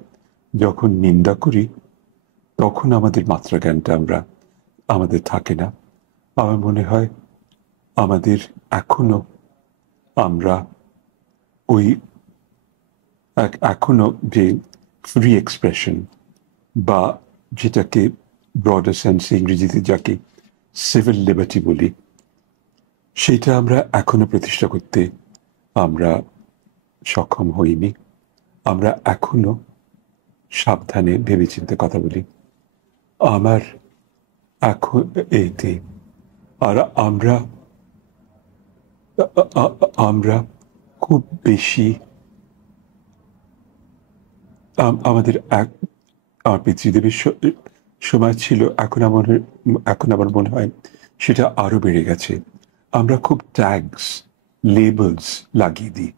যখন নিন্দা করি, তখন আমাদের মাত্রাজ্ঞানটা আমাদের থাকে না। আমার মনে হয় আমাদের এখনো আমরা ওই এখনো যে ফ্রি এক্সপ্রেশন বা যেটাকে ব্রডার সেন্সে ইংরেজিতে যাকে সিভিল লিবার্টি বলি, সেটা আমরা এখনো প্রতিষ্ঠা করতে আমরা সক্ষম হইনি। আমরা এখনো সাবধানে ভেবেচিন্তে কথা বলি। আমার এখন এতে আর আমরা আমরা খুব বেশি আমাদের আমার পিতৃদেবের সময় ছিল, এখন আমার মনে হয় সেটা আরো বেড়ে গেছে। আমরা খুব ট্যাগস, লেবেলস লাগিয়ে দিই।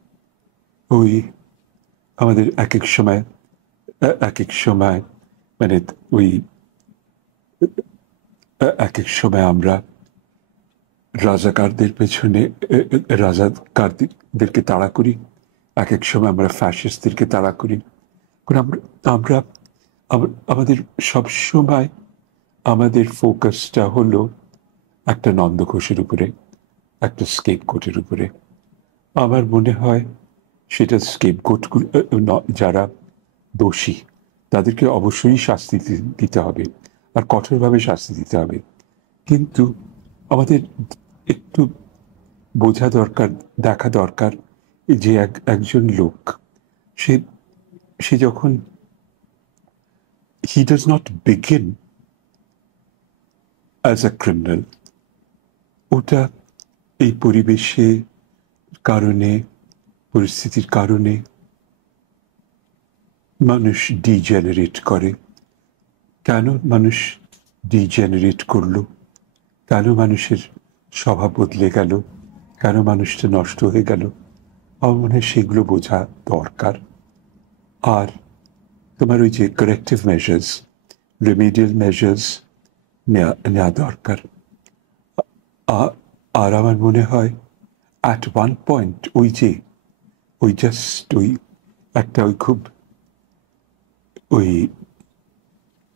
ওই আমাদের এক এক সময় মানে ওই এক সময় আমরা রাজাকারদের পেছনে রাজাকারদেরকে তাড়া করি, এক সময় আমরা ফ্যাসিস্টদেরকে তাড়া করি। আমরা আমরা আমাদের সবসময় আমাদের ফোকাসটা হলো একটা নন্দঘোষের উপরে, একটা স্কেপগোটের উপরে। আমার মনে হয় সেটা স্কেপগোটগুলো যারা দোষী তাদেরকে অবশ্যই শাস্তি দিতে হবে, আর কঠোরভাবে শাস্তি দিতে হবে। কিন্তু আমাদের একটু বোঝা দরকার, দেখা দরকার যে একজন লোক সে যখন he does not begin as a criminal, ওটা এই পরিবেশে কারণে, পরিস্থিতির কারণে মানুষ ডিজেনারেট করে। কেন মানুষ ডিজেনারেট করলো, কেন মানুষের স্বভাব বদলে গেল, কেন মানুষটা নষ্ট হয়ে গেল, আমার মনে হয় সেগুলো বোঝা দরকার। আর তোমার ওই যে কারেক্টিভ মেজার্স, রেমিডিয়াল মেজার্স নেওয়া দরকার। আর আমার মনে হয় অ্যাট ওয়ান পয়েন্ট ওই জাস্ট একটা খুব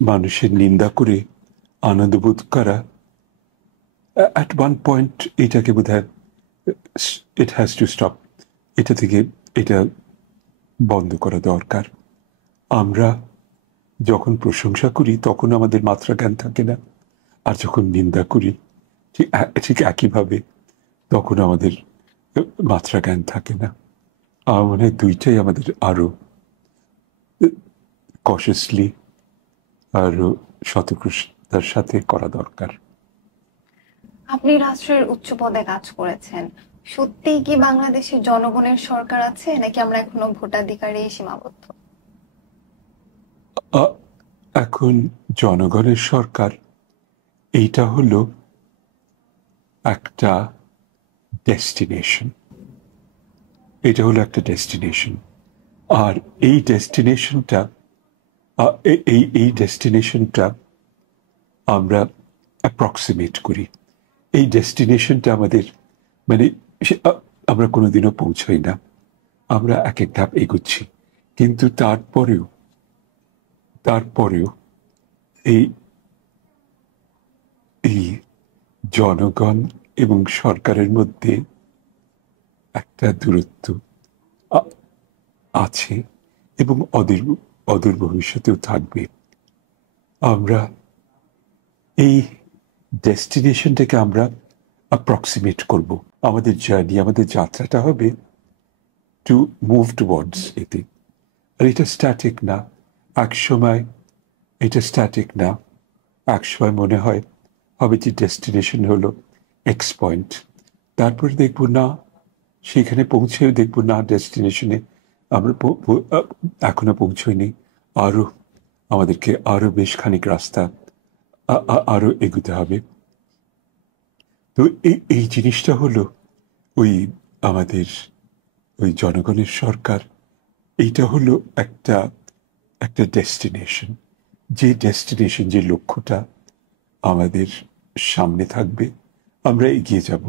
মানুষের নিন্দা করে আনন্দবোধ করা, অ্যাট ওয়ান পয়েন্ট এটাকে বোধ হয় ইট হ্যাজ টু স্টপ। এটা বন্ধ করা দরকার। আমরা যখন প্রশংসা করি তখন আমাদের মাত্রা জ্ঞান থাকে না, আর যখন নিন্দা করি ঠিক একইভাবে তখন আমাদের মাত্রা জ্ঞান থাকে না। আমার মনে হয় দুইটাই আমাদের আরো কশাসলি, আরো সতর্কতার সাথে করা দরকার। আপনি রাষ্ট্রের উচ্চ পদে কাজ করেছেন, সত্যিই কি বাংলাদেশে জনগণের সরকার আছে, নাকি আমরা এখনো ভোটাধিকারে সীমাবদ্ধ? এখন জনগণের সরকার এইটা হলো একটা ডেস্টিনেশন, এটা হলো একটা ডেস্টিনেশন। আর এই ডেস্টিনেশনটা আমরা অ্যাপ্রক্সিমেট করি। এই ডেস্টিনেশনটা আমাদের মানে আমরা কোনোদিনও পৌঁছাই না, আমরা এক এক ধাপ এগোচ্ছি। কিন্তু তারপরেও এই জনগণ এবং সরকারের মধ্যে একটা দূরত্ব আছে এবং অদূর ভবিষ্যতেও থাকবে। আমরা এই ডেস্টিনেশনটাকে আমরা অ্যাপ্রক্সিমেট করব। আমাদের জার্নি, আমাদের যাত্রাটা হবে টু মুভ টুয়ার্ডস এতে। আর এটা স্ট্যাটিক না, এক সময় মনে হয় হবে যে ডেস্টিনেশন হলো এক্স পয়েন্ট, তারপরে দেখবো না, সেখানে পৌঁছেও দেখবো না ডেস্টিনেশনে আমরা এখনো পৌঁছইনি, আমাদেরকে আরো বেশ খানিক রাস্তা আরো এগোতে হবে। তো এই জিনিসটা হলো আমাদের জনগণের সরকার। এইটা হলো একটা ডেস্টিনেশন, যে লক্ষ্যটা আমাদের সামনে থাকবে, আমরা এগিয়ে যাব।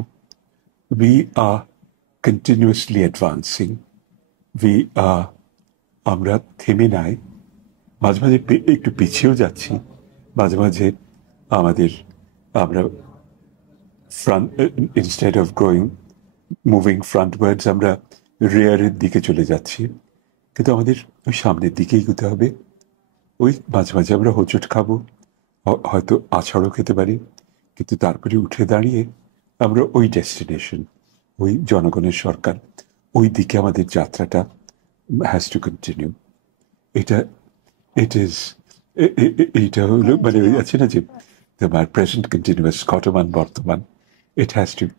We are continuously advancing. আমরা থেমে নাই, মাঝে মাঝে একটু পিছিয়েও যাচ্ছি, মাঝে মাঝে আমরা ইনস্টেড অফ মুভিং ফ্রন্টওয়ার্ডস আমরা রেয়ারের দিকে চলে যাচ্ছি। কিন্তু আমাদের ওই সামনের দিকে এগোতে হবে। ওই মাঝে মাঝে আমরা হোঁচট খাবো, হয়তো আছাড়ও খেতে পারি, কিন্তু তারপরে উঠে দাঁড়িয়ে আমরা ওই ডেস্টিনেশন, ওই জনগণের সরকার, ওই দিকে আমাদের যাত্রাটা হ্যাজ টু কন্টিনিউ। এটা ইট ইজ, এইটা হলো মানে ওই আছে না যে তোমার প্রেজেন্ট কন্টিনিউয়াস, ঘটমান বর্তমান,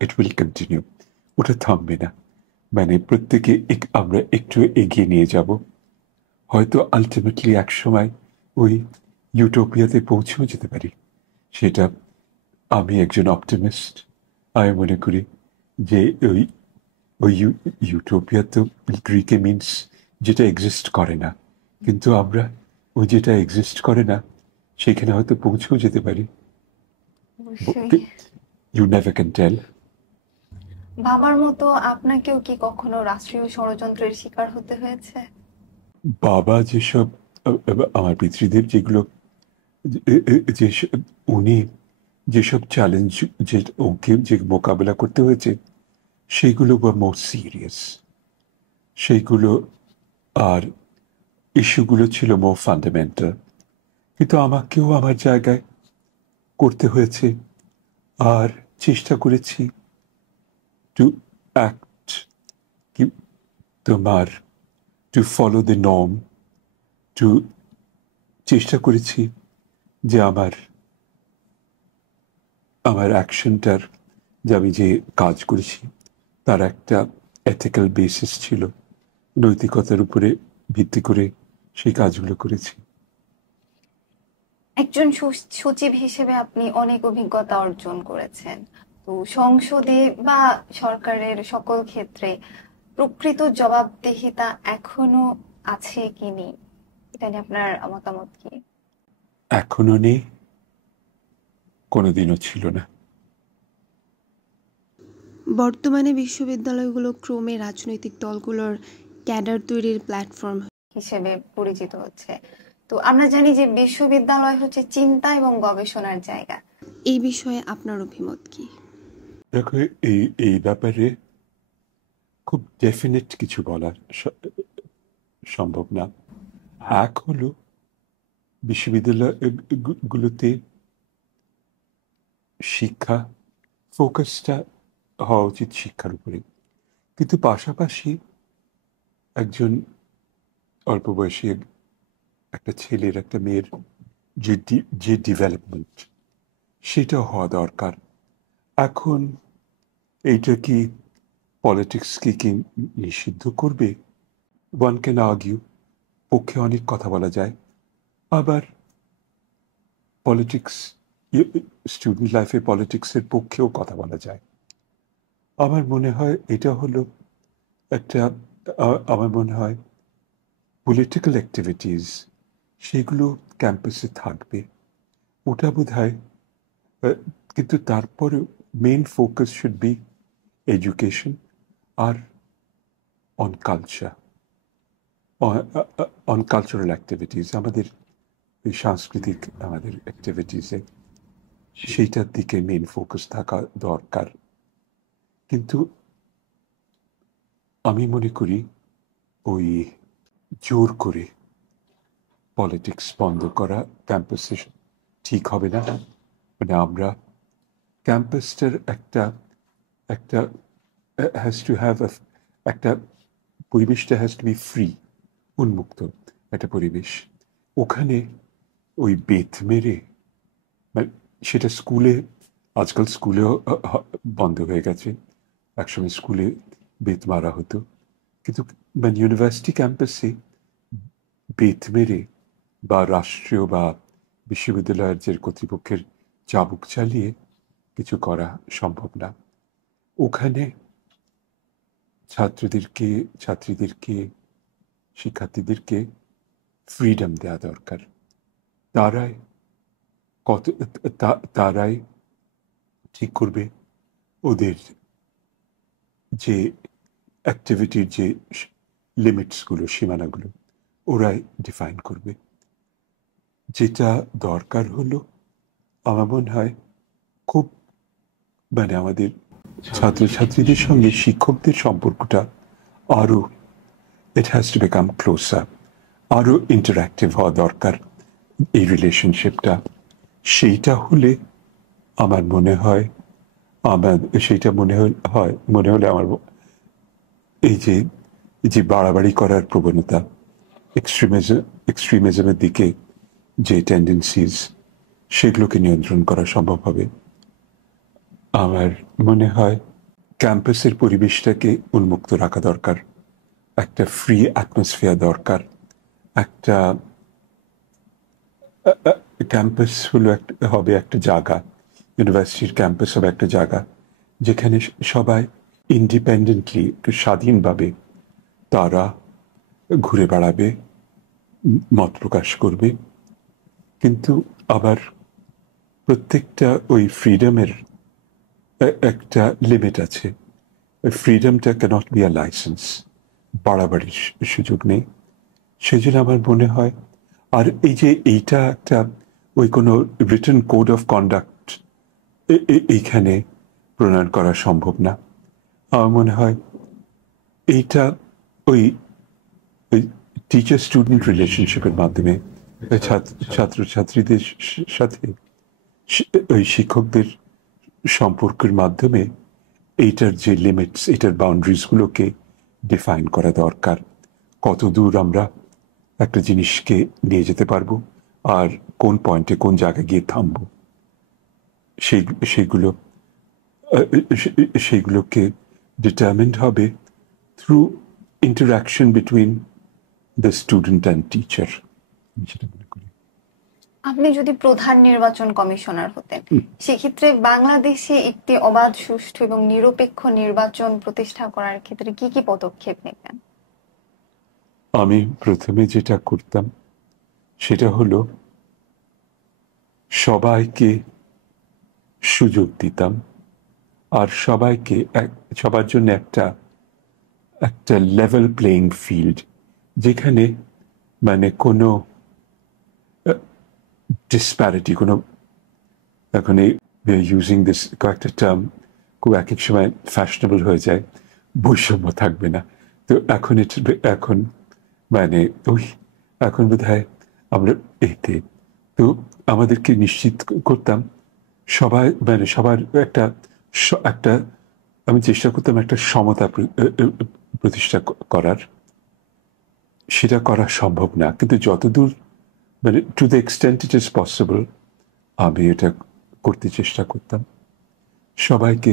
ইট উইল কন্টিনিউ। ওটা থামবে না। মানে প্রত্যেকে আমরা একটু এগিয়ে নিয়ে যাব। হয়তো আলটিমেটলি এক সময় ওই ইউটোপিয়াতে পৌঁছেও যেতে পারি। সেটা, আমি একজন অপটিমিস্ট। আমি মনে করি যে ওই ওই ইউটোপিয়া তো গ্রিকে মিনস যেটা এক্সিস্ট করে না, কিন্তু আমরা ওই যেটা এক্সিস্ট করে না সেখানে হয়তো পৌঁছেও যেতে পারি। অবশ্যই। You never can tell. বাবার মতো আপনাকেও কি কখনো রাষ্ট্রীয় ষড়যন্ত্রের শিকার হতে হয়েছে? বাবা যেসব আমার পিতৃদেব যেগুলো যে উনি যেসব চ্যালেঞ্জ যে ওকে যে মোকাবেলা করতে হয়েছে সেগুলো বা মোর সিরিয়াস, সেইগুলো, আর ইস্যুগুলো ছিল মোর ফান্ডামেন্টাল। কিন্তু আমাকেও আমার জায়গায় করতে হয়েছে, আর চেষ্টা করেছি টু অ্যাক্ট, কি তোমার, to follow the norm, to চেষ্টা করেছি যে আমার আমার অ্যাকশনটার, যে আমি যে কাজ করেছি তার একটা এথিক্যাল বেসিস ছিল, নৈতিকতার উপরে ভিত্তি করে সেই কাজগুলো করেছি। একজন সচিব হিসেবে আপনি অনেক অভিজ্ঞতা অর্জন করেছেন। তো সংসদে বা সরকারের সকল ক্ষেত্রে প্রকৃত জবাবদিহিতা এখনো আছে কি নেই, এটা নিয়ে আপনার মতামত কি? এখনো নেই, কোনোদিনও ছিল না। বর্তমানে বিশ্ববিদ্যালয়গুলো ক্রমে রাজনৈতিক দলগুলোর ক্যাডার তৈরির প্ল্যাটফর্ম হিসেবে পরিচিত হচ্ছে। তো আমরা জানি যে বিশ্ববিদ্যালয় হচ্ছে চিন্তা এবং গবেষণার জায়গা। এই বিষয়ে আপনার অভিমত কি? দেখো, এই এই ব্যাপারে খুব ডেফিনেট কিছু বলার সম্ভব না। এক হলো বিশ্ববিদ্যালয়গুলোতে শিক্ষা ফোকাসটা হওয়া উচিত শিক্ষার উপরে, কিন্তু পাশাপাশি একজন অল্প বয়সী একটা ছেলের, একটা মেয়ের যে ডেভেলপমেন্ট, সেটা হওয়া দরকার। এখন এইটা কি পলিটিক্সকে কি নিষিদ্ধ করবে? ওয়ান ক্যান আর্গিউ, পক্ষে অনেক কথা বলা যায়, আবার পলিটিক্স, স্টুডেন্ট লাইফে পলিটিক্সের পক্ষেও কথা বলা যায়। আমার মনে হয় এটা হলো একটা, আমার মনে হয় পলিটিক্যাল অ্যাক্টিভিটিস সেগুলো ক্যাম্পাসে থাকবে, ওটা বোধ হয়, কিন্তু তারপরে main focus should be education আর on culture, on cultural activities, আমাদের এই সাংস্কৃতিক আমাদের অ্যাক্টিভিটিসে সেইটার দিকে মেইন ফোকাস থাকা দরকার। কিন্তু আমি মনে করি ওই জোর করে পলিটিক্স বন্ধ করা ক্যাম্পাসে ঠিক হবে না। মানে আমরা ক্যাম্পাসটার একটা একটা হ্যাজ টু হ্যাভ একটা পরিবেশটা হ্যাজ টু বি ফ্রি, উন্মুক্ত একটা পরিবেশ। ওখানে ওই বেত মেরে, মানে সেটা স্কুলে, আজকাল স্কুলেও বন্ধ হয়ে গেছে, একসময় স্কুলে বেত মারা হতো, কিন্তু মানে ইউনিভার্সিটি ক্যাম্পাসে বেত মেরে বা রাষ্ট্রীয় বা বিশ্ববিদ্যালয়ের যে কর্তৃপক্ষের চাবুক চালিয়ে কিছু করা সম্ভব না। ওখানে ছাত্রীদেরকে শিক্ষার্থীদেরকে ফ্রিডম দেওয়া দরকার। তারাই কত তারাই ঠিক করবে ওদের যে অ্যাক্টিভিটির যে লিমিটসগুলো, সীমানাগুলো ওরাই ডিফাইন করবে। যেটা দরকার হলো, আমার মনে হয় খুব, মানে আমাদের ছাত্রছাত্রীদের সঙ্গে শিক্ষকদের সম্পর্কটা আরো it has to become closer, আরও ইন্টারাক্টিভ হওয়া দরকার এই রিলেশনশিপটা। সেইটা হলে আমার মনে হয় সেইটা মনে হলে আমার এই যে বাড়াবাড়ি করার প্রবণতা, এক্সট্রিমিজমের দিকে যে টেন্ডেন্সিজ, সেগুলোকে নিয়ন্ত্রণ করা সম্ভব হবে। আমার মনে হয় ক্যাম্পাসের পরিবেশটাকে উন্মুক্ত রাখা দরকার, একটা ফ্রি অ্যাটমসফিয়ার দরকার। একটা ক্যাম্পাস হবে একটা জায়গা, ইউনিভার্সিটির ক্যাম্পাস হবে একটা জায়গা যেখানে সবাই ইন্ডিপেন্ডেন্টলি, একটু স্বাধীনভাবে তারা ঘুরে বেড়াবে, মত প্রকাশ করবে। কিন্তু আবার প্রত্যেকটা ওই ফ্রিডমের একটা লিমিট আছে। ফ্রিডমটা ক্যানট বি আ লাইসেন্স, বাড়াবাড়ির সুযোগ নেই। সেজন্য আমার মনে হয়, আর এইটা একটা ওই কোনো রিটেন কোড অফ কন্ডাক্ট এইখানে প্রণয়ন করা সম্ভব না। আমার মনে হয় এইটা ওই টিচার স্টুডেন্ট রিলেশনশিপের মাধ্যমে, ছাত্রছাত্রীদের সাথে ওই শিক্ষকদের সম্পর্কের মাধ্যমে এইটার যে লিমিটস, এইটার বাউন্ডারিজগুলোকে ডিফাইন করা দরকার। কত দূর আমরা একটা জিনিসকে নিয়ে যেতে পারবো, আর কোন পয়েন্টে কোন জায়গায় গিয়ে থামবো, সেইগুলোকে ডিটারমিন্ড হবে through interaction between the student and teacher, যেটা মনে করি। আপনি যদি প্রধান নির্বাচন কমিশনার হতেন, সেক্ষেত্রে বাংলাদেশে একটি অবাধ, সুষ্ঠু এবং নিরপেক্ষ নির্বাচন প্রতিষ্ঠা করার ক্ষেত্রে কি কি পদক্ষেপ নেবেন? আমি প্রথমে যেটা করতাম সেটা হলো সবাইকে সুযোগ দিতাম, আর সবার জন্য একটা লেভেল প্লেইং ফিল্ড, যেখানে মানে কোনো ডিসপ্যারিটি, এখন ইউজিং দিস কয়েকটা টার্ম খুব এক এক সময় ফ্যাশনেবল হয়ে যায়, বৈষম্য থাকবে না। তো এখন মানে এখন বোধ হয় আমরা তো আমাদেরকে নিশ্চিত করতাম সবার একটা আমি চেষ্টা করতাম একটা সমতা প্রতিষ্ঠা করার। সেটা করা সম্ভব না, কিন্তু যতদূর to the extent it is possible আমি এটা করতে চেষ্টা করতাম। সবাইকে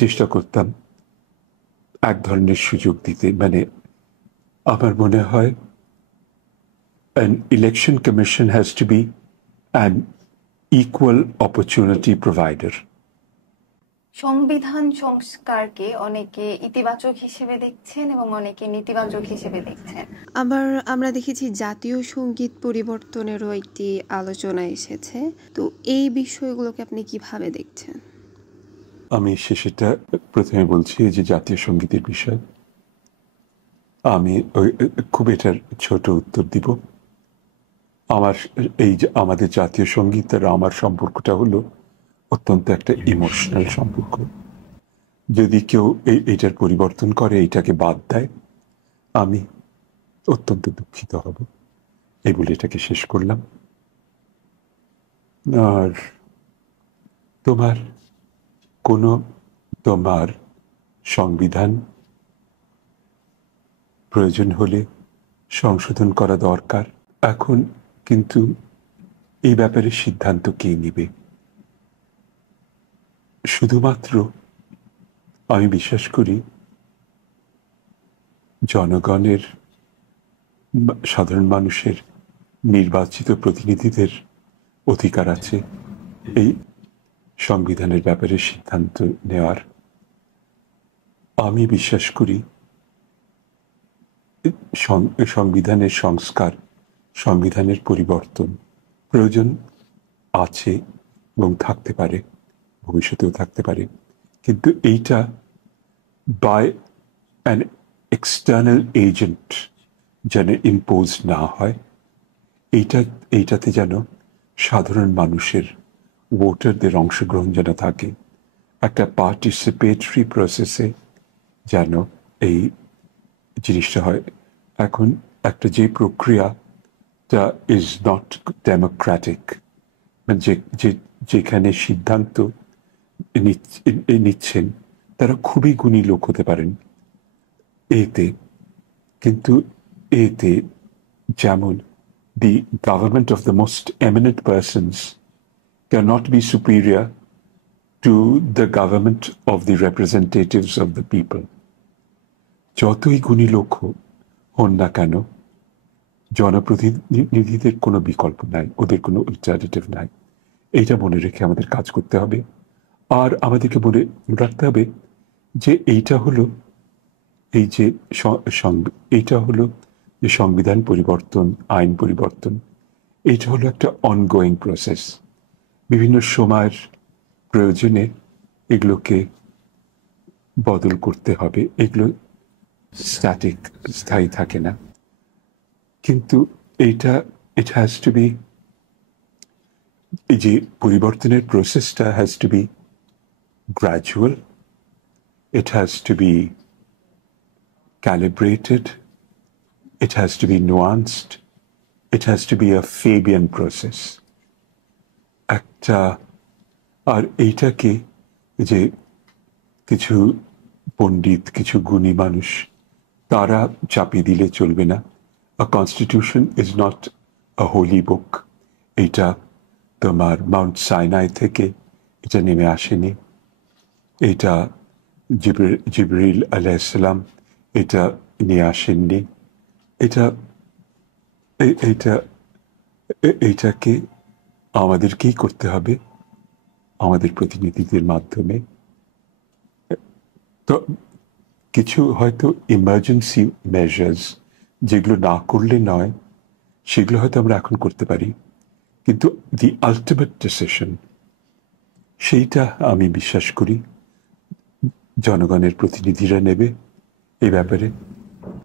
চেষ্টা করতাম এক ধরনের সুযোগ দিতে। আমার মনে হয় an election commission has to be an equal opportunity provider. সংবিধান সংস্কারকে অনেকে ইতিবাচক হিসেবে দেখছেন এবং অনেকে নেতিবাচক হিসেবে দেখছেন। আবার আমরা দেখেছি জাতীয় সঙ্গীত পরিবর্তনেরও একটি আলোচনা এসেছে। তো এই বিষয়গুলোকে আপনি কিভাবে দেখছেন? আমি সেটা প্রথমে বলছি, যে জাতীয় সঙ্গীতের বিষয় আমি খুব এটার ছোট উত্তর দিব। আমাদের জাতীয় সঙ্গীত আর আমার সম্পর্কটা হলো অত্যন্ত একটা ইমোশনাল সম্পর্ক। যদি কেউ এইটার পরিবর্তন করে, এইটাকে বাদ দেয়, আমি অত্যন্ত দুঃখিত হব। এই বলে এটাকে শেষ করলাম। আর তোমার সংবিধান প্রয়োজন হলে সংশোধন করা দরকার। এখন কিন্তু এই ব্যাপারে সিদ্ধান্ত কে নিবে? শুধুমাত্র আমি বিশ্বাস করি জনগণের, সাধারণ মানুষের নির্বাচিত প্রতিনিধিদের অধিকার আছে এই সংবিধানের ব্যাপারে সিদ্ধান্ত নেওয়ার। আমি বিশ্বাস করি সংবিধানের সংস্কার, সংবিধানের পরিবর্তন প্রয়োজন আছে এবং থাকতে পারে, ভবিষ্যতেও থাকতে পারে, কিন্তু এইটা বাই অ্যান এক্সটার্নাল এজেন্ট যেন ইম্পোজ না হয়। এইটাতে যেন সাধারণ মানুষের, ভোটারদের অংশগ্রহণ যেন থাকে, একটা পার্টিসিপেটরি প্রসেসে যেন জিনিসটা হয়। এখন একটা যে প্রক্রিয়াটা ইজ নট ডেমোক্রেটিক, মানে যেখানে সিদ্ধান্ত নিচ্ছেন তারা খুবই গুণী লোক হতে পারেন এতে, কিন্তু এতে যেমন the government of the most eminent persons cannot be superior to the government of the representatives of the people. যতই গুণী লোক হন না কেন, জনপ্রতিনিধিদের কোনো বিকল্প নাই, ওদের কোনো অল্টারনেটিভ নাই। এইটা মনে রেখে আমাদের কাজ করতে হবে। আর আমাদেরকে মনে রাখতে হবে যে এইটা হলো এইটা হলো যে সংবিধান পরিবর্তন, আইন পরিবর্তন, এইটা হলো একটা অনগোয়িং প্রসেস। বিভিন্ন সময়ের প্রয়োজনে এগুলোকে বদল করতে হবে, এগুলো স্থায়ী থাকে না। কিন্তু ইট হ্যাজ টু বি, এই যে পরিবর্তনের প্রসেসটা has to be gradual, it has to be calibrated, it has to be nuanced, it has to be a Fabian process. একটা, আর এইটাকে যে কিছু পণ্ডিত, কিছু গুণী মানুষ তারা চাপিয়ে দিলে চলবে না। A constitution is not a holy book. এটা তোমার মাউন্ট সাইনাই থেকে এটা নেমে আসেনি, এটা জিবরিল আলাইহিসসালাম এটা নিয়ে আসেননি। এইটাকে আমাদেরকেই করতে হবে আমাদের প্রতিনিধিদের মাধ্যমে। তো কিছু হয়তো ইমার্জেন্সি মেজার্স যেগুলো না করলে নয়, সেগুলো হয়তো আমরা এখন করতে পারি, কিন্তু দি আলটিমেট ডিসিশন সেইটা আমি বিশ্বাস করি জনগণের প্রতিনিধিরা নেবে। এই ব্যাপারে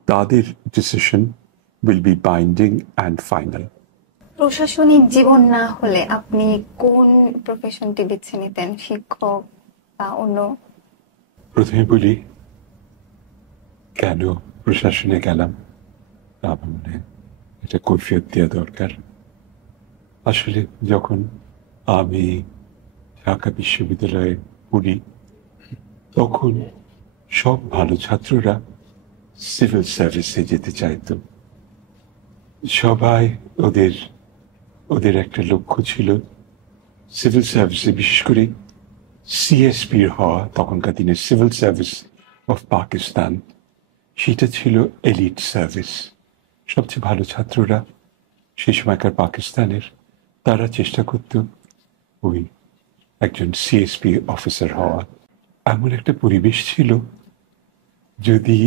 তাদের decision will be binding and final. প্রশাসনিক জীবন না হলে আপনি কোন প্রফেশনটি বেছে নিতেন, শিক্ষক বা অন্য? প্রথমে বলি কেন প্রশাসনে গেলাম, আমার মনে হয় এটা কৈফিয়ত দেওয়া দরকার। আসলে যখন আমি ঢাকা বিশ্ববিদ্যালয়ে পড়ি তখন সব ভালো ছাত্ররা সিভিল সার্ভিসে যেতে চাইতো। সবাই ওদের একটা লক্ষ্য ছিল সিভিল সার্ভিসে, বিশেষ করে সিএসপির হওয়া। তখনকার দিনে সিভিল সার্ভিস অফ পাকিস্তান, সেটা ছিল এলিট সার্ভিস। সবচেয়ে ভালো ছাত্ররা সেই সময়কার পাকিস্তানের, তারা চেষ্টা করত ওই একজন সিএসপি অফিসার হওয়া। এমন একটা পরিবেশ ছিল, যদি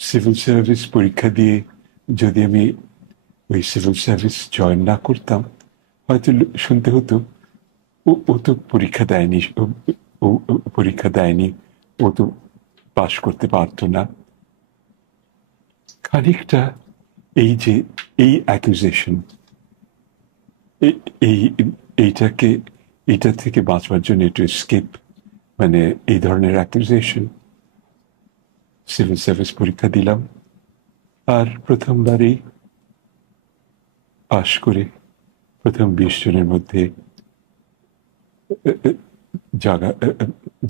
সিভিল সার্ভিস পরীক্ষা দিয়ে যদি আমি ওই সিভিল সার্ভিস জয়েন না করতাম, হয়তো শুনতে হতো ও তো পরীক্ষা দেয়নি, ও তো পাশ করতে পারতো না। খানিকটা এই যে এই অ্যাকিউজেশন, এইটা থেকে বাঁচবার জন্য একটু স্কেপ, মানে এই ধরনের অ্যাকিউজেশন, সিভিল সার্ভিস পরীক্ষা দিলাম। আর প্রথমবারেই পাশ করে প্রথম 20 জনের মধ্যে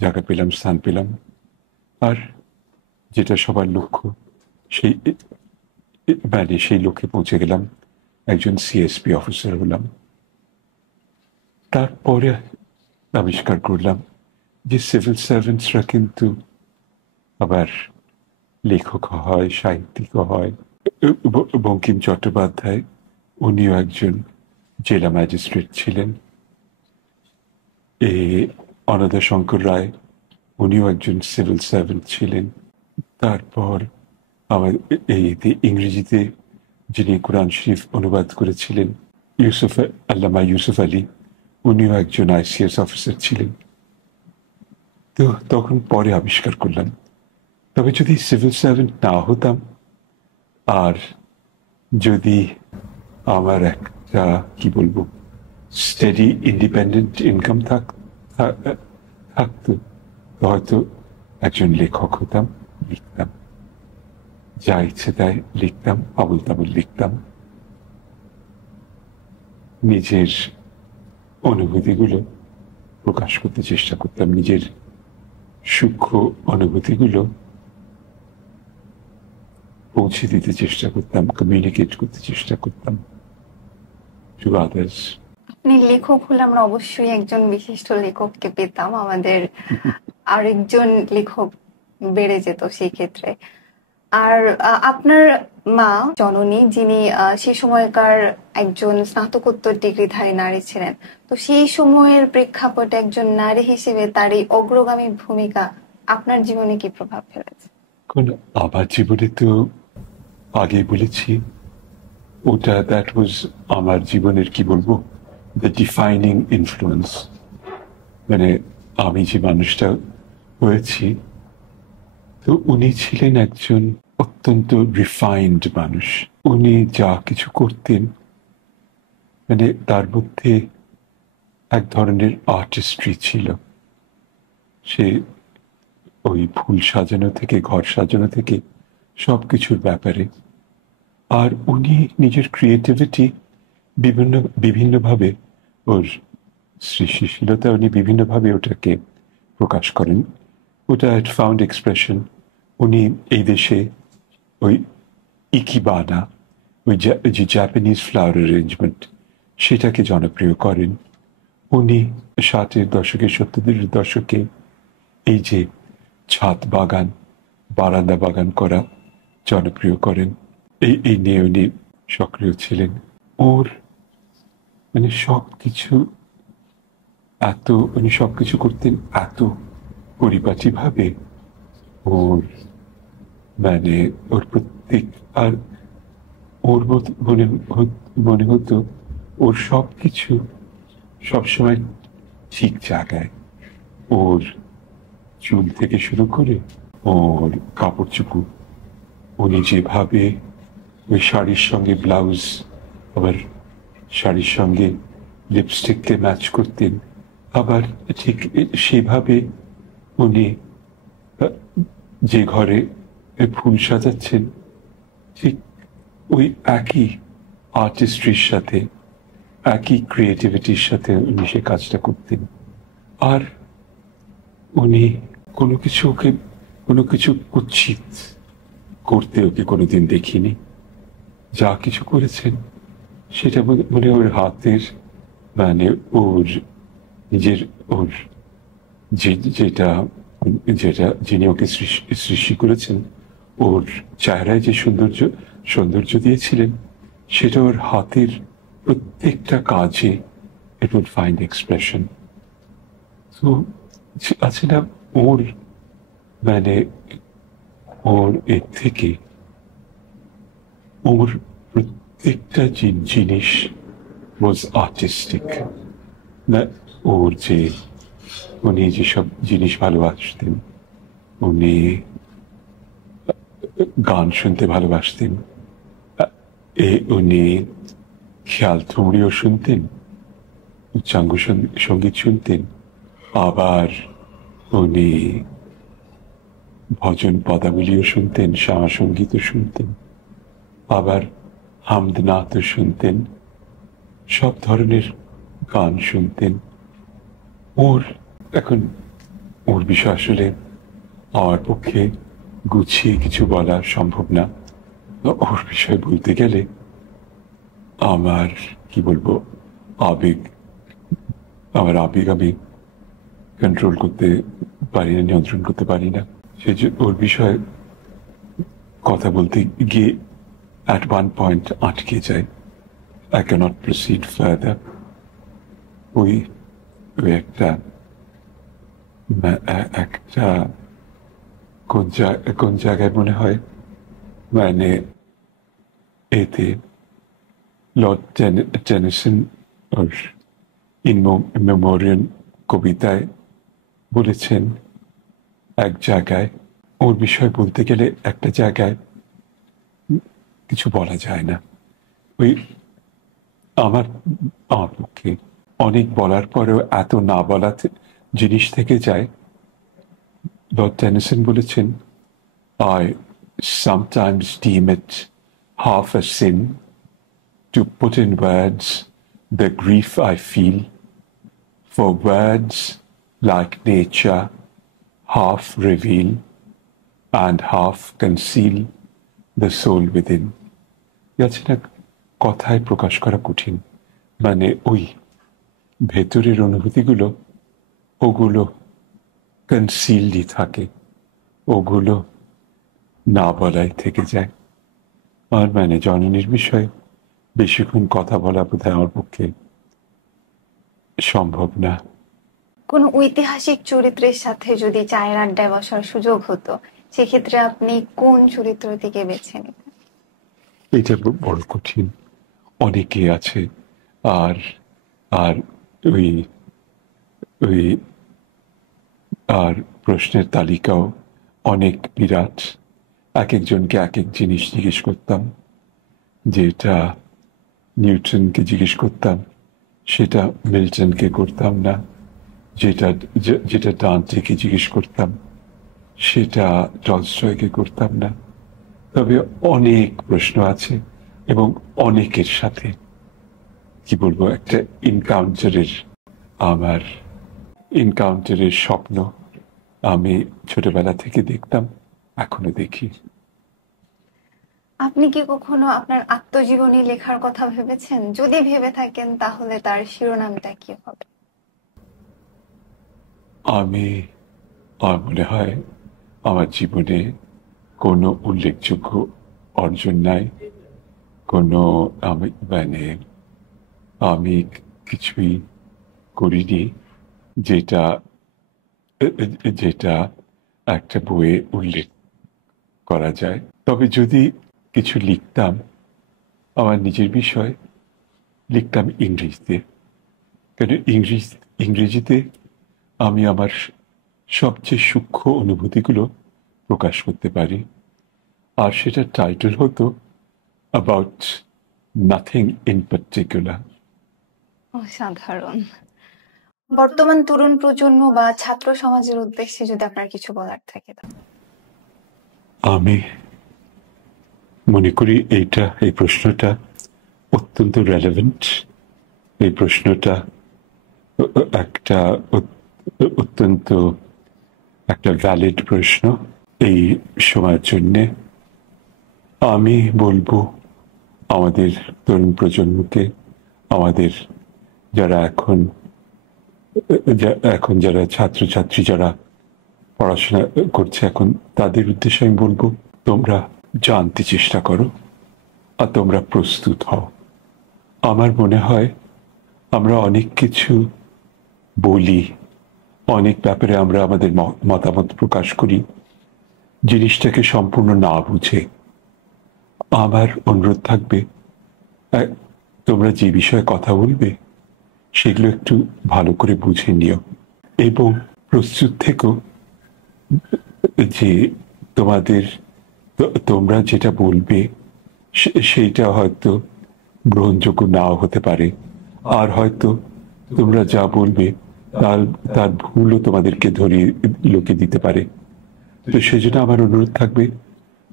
জায়গা পেলাম, স্থান পেলাম। আর যেটা সবার লক্ষ্য, সেই লক্ষ্যে পৌঁছে গেলাম, একজন সিএসপি অফিসার হলাম। তারপরে আবিষ্কার করলাম যে সিভিল সার্ভেন্টসরা কিন্তু আবার লেখক হয়, সাহিত্যিকও হয়। বঙ্কিম চট্টোপাধ্যায়, উনিও একজন জেলা ম্যাজিস্ট্রেট ছিলেন। অনাথা শঙ্কর রায়, উনিও একজন সিভিল সার্ভেন্ট ছিলেন। তারপর আমার ইংরেজিতে যিনি কোরআন শরীফ অনুবাদ করেছিলেন, আল্লামা ইউসুফ আলী, উনিও একজন আইসিএস অফিসার ছিলেন। তো তখন পরে আবিষ্কার করলাম, তবে যদি সিভিল সার্ভেন্ট না হতাম, আর যদি আমার একটা কি বলবো স্টেডি ইন্ডিপেন্ডেন্ট ইনকাম থাকতো, হয়তো একজন লেখক হতাম, লিখতাম। যা ইচ্ছে তাই লিখতাম, আবুল তাবুল লিখতাম। নিজের অনুভূতিগুলো প্রকাশ করতে চেষ্টা করতাম, নিজের সূক্ষ্ম অনুভূতিগুলো পৌঁছে দিতে চেষ্টা করতাম, কমিউনিকেট করতে চেষ্টা করতাম টু আদার্স। আপনি লেখক হলে আমরা অবশ্যই একজন বিশিষ্ট লেখককে পেতাম, আমাদের আরেকজন লেখক বেড়ে যেত সেই ক্ষেত্রে। আর আপনার মা জননী, যিনি সে সময়কার একজন স্নাতকোত্তর ডিগ্রিধারী নারী ছিলেন, তো সেই সময়ের প্রেক্ষাপটে একজন নারী হিসেবে তার এই অগ্রগামী ভূমিকা আপনার জীবনে কি প্রভাব ফেলেছে? আমার জীবনে তো আগে বলেছি, ওটা দ্যাট ওয়াজ আমার জীবনের কি বলবো, দ্য ডিফাইনিং ইনফ্লুয়েন্স। মানে আমি যে মানুষটা হয়েছি, তো উনি ছিলেন একজন অত্যন্ত রিফাইন্ড মানুষ। উনি যা কিছু করতেন, মানে তার মধ্যে এক ধরনের আর্টিস্ট্রি ছিল। সে ওই ফুল সাজানো থেকে, ঘর সাজানো থেকে সব কিছুর ব্যাপারে। আর উনি নিজের ক্রিয়েটিভিটি বিভিন্নভাবে, ওর সৃষ্টিশীলতা উনি বিভিন্নভাবে ওটাকে প্রকাশ করেন। ওটা এট ফাউন্ড এক্সপ্রেশন। উনি এই দেশে ওই ইকিবানা, ওই যে জাপানিজ ফ্লাওয়ার অ্যারেঞ্জমেন্ট, সেটাকে জনপ্রিয় করেন। উনি 60-এর দশকে, 70-এর দশকে এই যে ছাদ বাগান, বারান্দা বাগান করা জনপ্রিয় করেন। এই নিয়ে উনি সক্রিয় ছিলেন। ওর মানে সবকিছু এত, উনি সবকিছু করতেন এত পরিপাটিভাবে। ওর মানে ওর প্রত্যেক, আর ওর মনে হতো ওর সবকিছু সবসময় ঠিক জায়গায়। ওর চুল থেকে শুরু করে ওর কাপড় চোপড়, উনি যেভাবে ওই শাড়ির সঙ্গে ব্লাউজ, আবার শাড়ির সঙ্গে লিপস্টিককে ম্যাচ করতেন, আবার ঠিক সেভাবে উনি যে ঘরে ফুল সাজাচ্ছেন, ঠিক ওই একই আর্টিস্ট্রির সাথে, একই ক্রিয়েটিভিটির সাথে উনি সে কাজটা করতেন। আর উনি কোনো কিছু কুৎসিত করতে ওকে কোনোদিন দেখিনি। যা কিছু করেছেন সেটা মনে ওর হাতের, মানে ওর নিজের, ওর যেটা যেটা যিনি ওকে সৃষ্টি করেছেন, ওর চেহারায় যে সৌন্দর্য দিয়েছিলেন, সেটা ওর হাতের প্রত্যেকটা কাজে ইট উড ফাইন্ড এক্সপ্রেশন। তো আছে না, ওর মানে ওর এর থেকে ওর প্রত্যেকটা জিনিস ওয়াজ আর্টিস্টিক। না, ওর যে উনি যেসব জিনিস ভালোবাসতেন, উনি গান শুনতে ভালোবাসতেন, উনি খেয়াল থুমড়িও শুনতেন, উচ্চাঙ্গ সঙ্গীত শুনতেন, আবার উনি ভজন পদাবলীও শুনতেন, শ্যামা সঙ্গীতও শুনতেন, আবার হামদনাথও শুনতেন, সব ধরনের গান শুনতেন। এখন ওর বিষয় আসলে আমার পক্ষে গুছিয়ে কিছু বলা সম্ভব না। ওর বিষয়ে বলতে গেলে আমার কি বলবো, আমার আবেগ আমি কন্ট্রোল করতে পারি না, নিয়ন্ত্রণ করতে পারি না। সেই যে ওর বিষয়ে কথা বলতে গিয়ে at one point আটকে যায়। I cannot proceed further. ওই একটা কোন জায়গায় মনে হয়, মানে এতে Lord Tennyson or in Memorial কবিতায় বলেছেন, এক জায়গায় ওর বিষয় বলতে গেলে একটা জায়গায় কিছু বলা যায় না। ওই আমার পক্ষে অনেক বলার পরেও এত না বলা জিনিস থেকে যায়। লর্ড টেনিসন বলেছেন, sometimes deem it half a sin to put in words the grief I feel, for words, like nature, half reveal and half conceal the soul within. আছে না, কথায় প্রকাশ করা কঠিন, মানে ওই ভেতরের অনুভূতিগুলো, ওগুলো কনসিলডই থাকে, ওগুলো না বলাই থেকে যায়। আর মানে জননীর বিষয়ে বেশিক্ষণ কথা বলা বোধহয় আমার পক্ষে সম্ভব না। কোন ঐতিহাসিক চরিত্রের সাথে যদি চায়ের আড্ডায় বসার সুযোগ হতো, সেক্ষেত্রে আপনি কোন চরিত্রটিকে বেছে নিতেন? এটা বড় কঠিন, অনেকে আছে। আর আর ওই ওই আর প্রশ্নের তালিকাও অনেক বিরাট। এক একজনকে এক এক জিনিস জিজ্ঞেস করতাম, যেটা নিউটনকে জিজ্ঞেস করতাম সেটা মিল্টনকে করতাম না, যেটা ডান্টেকে জিজ্ঞেস করতাম সেটা টলস্টয়কে করতাম না। তবে অনেক প্রশ্ন আছে এবং অনেকের সাথে কি বলবো, একটা আমার ইনকাউন্টারের স্বপ্ন আমি ছোটবেলা থেকে দেখতাম, এখনো দেখি। আপনি কি কখনো আপনার আত্মজীবনী লেখার কথা ভেবেছেন? যদি ভেবে থাকেন তাহলে তার শিরোনামটা কি হবে? আমার মনে হয় আমার জীবনে কোনো উল্লেখযোগ্য অর্জন নাই, কোনো আমি কিছুই করিনি যেটা একটা বইয়ে উল্লেখ করা যায়। তবে যদি কিছু লিখতাম আমার নিজের বিষয়, লিখতাম ইংরেজিতে, কেন ইংরেজিতে আমি আমার সবচেয়ে সূক্ষ্ম অনুভূতিগুলো প্রকাশ করতে পারি। আর সেটার টাইটেল হতো অ্যাবাউট নাথিং ইন পার্টিকুলার। অসাধারণ। বর্তমান তরুণ প্রজন্ম বা ছাত্র সমাজের উদ্দেশ্যে যদি আপনার কিছু বলার থাকে? আমি মনে করি এই প্রশ্নটা অত্যন্ত রেলেভেন্ট। এই প্রশ্নটা একটা অত্যন্ত একটা ভ্যালিড প্রশ্ন এই সময়ের জন্যে। আমি বলবো আমাদের তরুণ প্রজন্মকে, আমাদের যারা এখন যারা ছাত্রছাত্রী যারা পড়াশোনা করছে এখন, তাদের উদ্দেশ্যে আমি বলবো তোমরা জানতে চেষ্টা করো আর তোমরা প্রস্তুত হও। আমার মনে হয় আমরা অনেক কিছু বলি, অনেক ব্যাপারে আমরা আমাদের মতামত প্রকাশ করি জিনিসটাকে সম্পূর্ণ না বুঝে। আমার অনুরোধ থাকবে তোমরা যে বিষয়ে কথা বলবে সেগুলো একটু ভালো করে বুঝে নিও এবং প্রস্তুত থেকো যে তোমরা যেটা বলবে সেইটা হয়তো গ্রহণযোগ্য নাও হতে পারে, আর হয়তো তোমরা যা বলবে তার ভুলও তোমাদেরকে ধরিয়ে লোকে দিতে পারে। তো সেজন্য আমার অনুরোধ থাকবে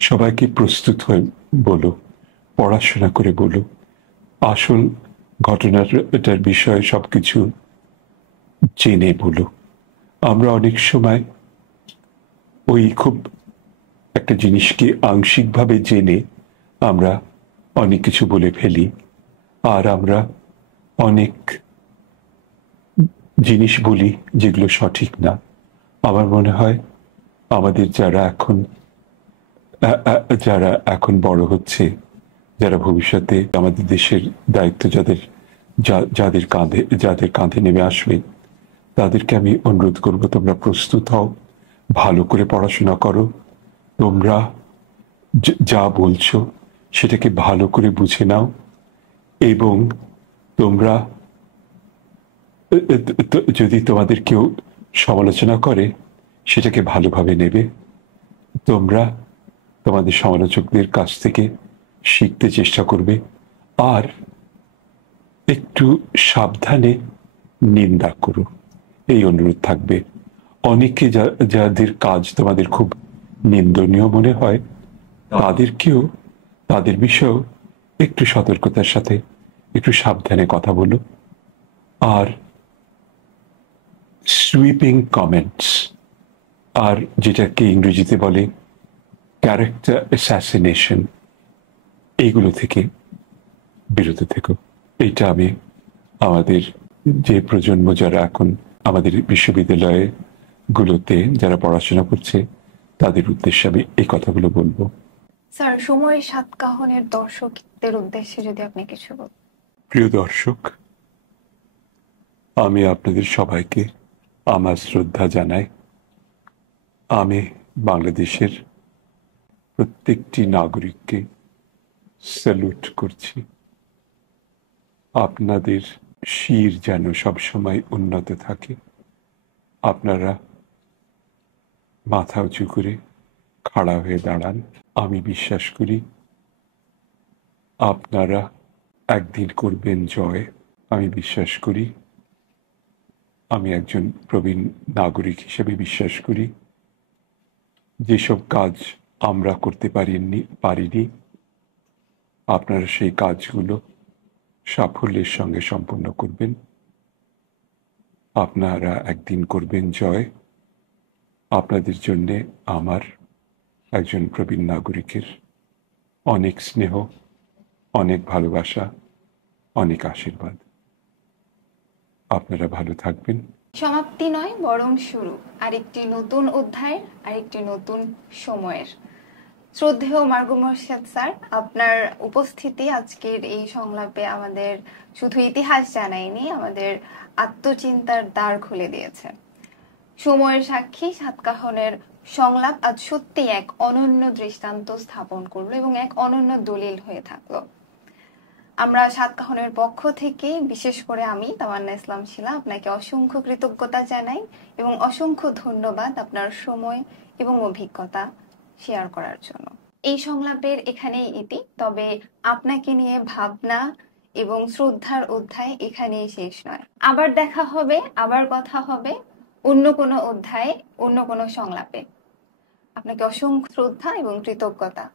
সবাইকে প্রস্তুত হয়ে বলো, পড়াশোনা করে বলো, আসল ঘটনাটার বিষয়ে সবকিছু জেনে বলো। আমরা অনেক সময় ওই খুব একটা জিনিসকে আংশিকভাবে জেনে আমরা অনেক কিছু বলে ফেলি, আর আমরা অনেক জিনিস বলি যেগুলো সঠিক না। আমার মনে হয় আমাদের যারা এখন বড় হচ্ছে, যারা ভবিষ্যতে আমাদের দেশের দায়িত্ব যাদের কাঁধে নেমে আসবে, তাদেরকে আমি অনুরোধ করব তোমরা প্রস্তুত হও, ভালো করে পড়াশোনা করো, তোমরা যা বলছো সেটাকে ভালো করে বুঝে নাও এবং তোমরা যদি তোমাদের কেউ সমালোচনা করে সেটাকে ভালোভাবে নেবে। তোমরা তোমাদের সমালোচকদের কাছ থেকে শিখতে চেষ্টা করবে আর একটু সাবধানে নিন্দা করো, এই অনুরোধ থাকবে। অনেকে যাদের কাজ তোমাদের খুব নিন্দনীয় মনে হয় তাদেরকেও তাদের বিষয়েও একটু সতর্কতার সাথে একটু সাবধানে কথা বলো। আর সুইপিং কমেন্টস, আর যেটাকে ইংরেজিতে বলে ক্যারেক্টার অ্যাসাসিনেশন, এইগুলো থেকে বিরত থেকো। এইটা আমি আমাদের যে প্রজন্ম যারা এখন আমাদের বিশ্ববিদ্যালয়ে গুলোতে যারা পড়াশোনা করছে তাদের উদ্দেশ্যে আমি এই কথাগুলো বলবো। স্যার, সময়ের সাতকাহনের দর্শকদের উদ্দেশ্যে যদি আপনি কিছু বলেন। প্রিয় দর্শক, আমি আপনাদের সবাইকে আমার শ্রদ্ধা জানাই। আমি বাংলাদেশের প্রত্যেকটি নাগরিককে স্যালুট করছি। আপনাদের শির যেন সবসময় উন্নত থাকে। আপনারা মাথা উঁচু করে খাড়া হয়ে দাঁড়ান। আমি বিশ্বাস করি আপনারা একদিন করবেন জয়। আমি বিশ্বাস করি, আমি একজন প্রবীণ নাগরিক হিসেবে বিশ্বাস করি, যেসব কাজ আমরা করতে পারিনি, আপনারা সেই কাজগুলো সাফল্যের সঙ্গে সম্পন্ন করবেন। আপনারা একদিন করবেন জয়। আপনাদের জন্যে আমার একজন প্রবীণ নাগরিকের অনেক স্নেহ, অনেক ভালোবাসা, অনেক আশীর্বাদ। আপনারা ভালো থাকবেন। সমাপ্তি নয়, বরং শুরু আরেকটি নতুন অধ্যায়, আরেকটি নতুন সময়ের। শ্রদ্ধেয় মার্গো মোর্শেদ স্যার, আপনার উপস্থিতি আজকের এই সংলাপে আমাদের শুধু ইতিহাস জানায়নি, আমাদের আত্মচিন্তার দ্বার খুলে দিয়েছে। সময়ের সাক্ষী সাতকাহনের সংলাপ আজ সত্যি এক অনন্য দৃষ্টান্ত স্থাপন করলো এবং এক অনন্য দলিল হয়ে থাকলো। আমরা সাতকাহনের পক্ষ থেকে, বিশেষ করে আমি তামান্না ইসলাম শিলা, আপনাকে অসংখ্য কৃতজ্ঞতা জানাই এবং অসংখ্য ধন্যবাদ আপনার সময় এবং অভিজ্ঞতা শেয়ার করার জন্য। এই সংলাপের এখানেই ইতি, তবে আপনাকে নিয়ে ভাবনা এবং শ্রদ্ধার অধ্যায় এখানেই শেষ নয়। আবার দেখা হবে, আবার কথা হবে অন্য কোনো অধ্যায়ে, অন্য কোনো সংলাপে। আপনাকে অসংখ্য শ্রদ্ধা এবং কৃতজ্ঞতা।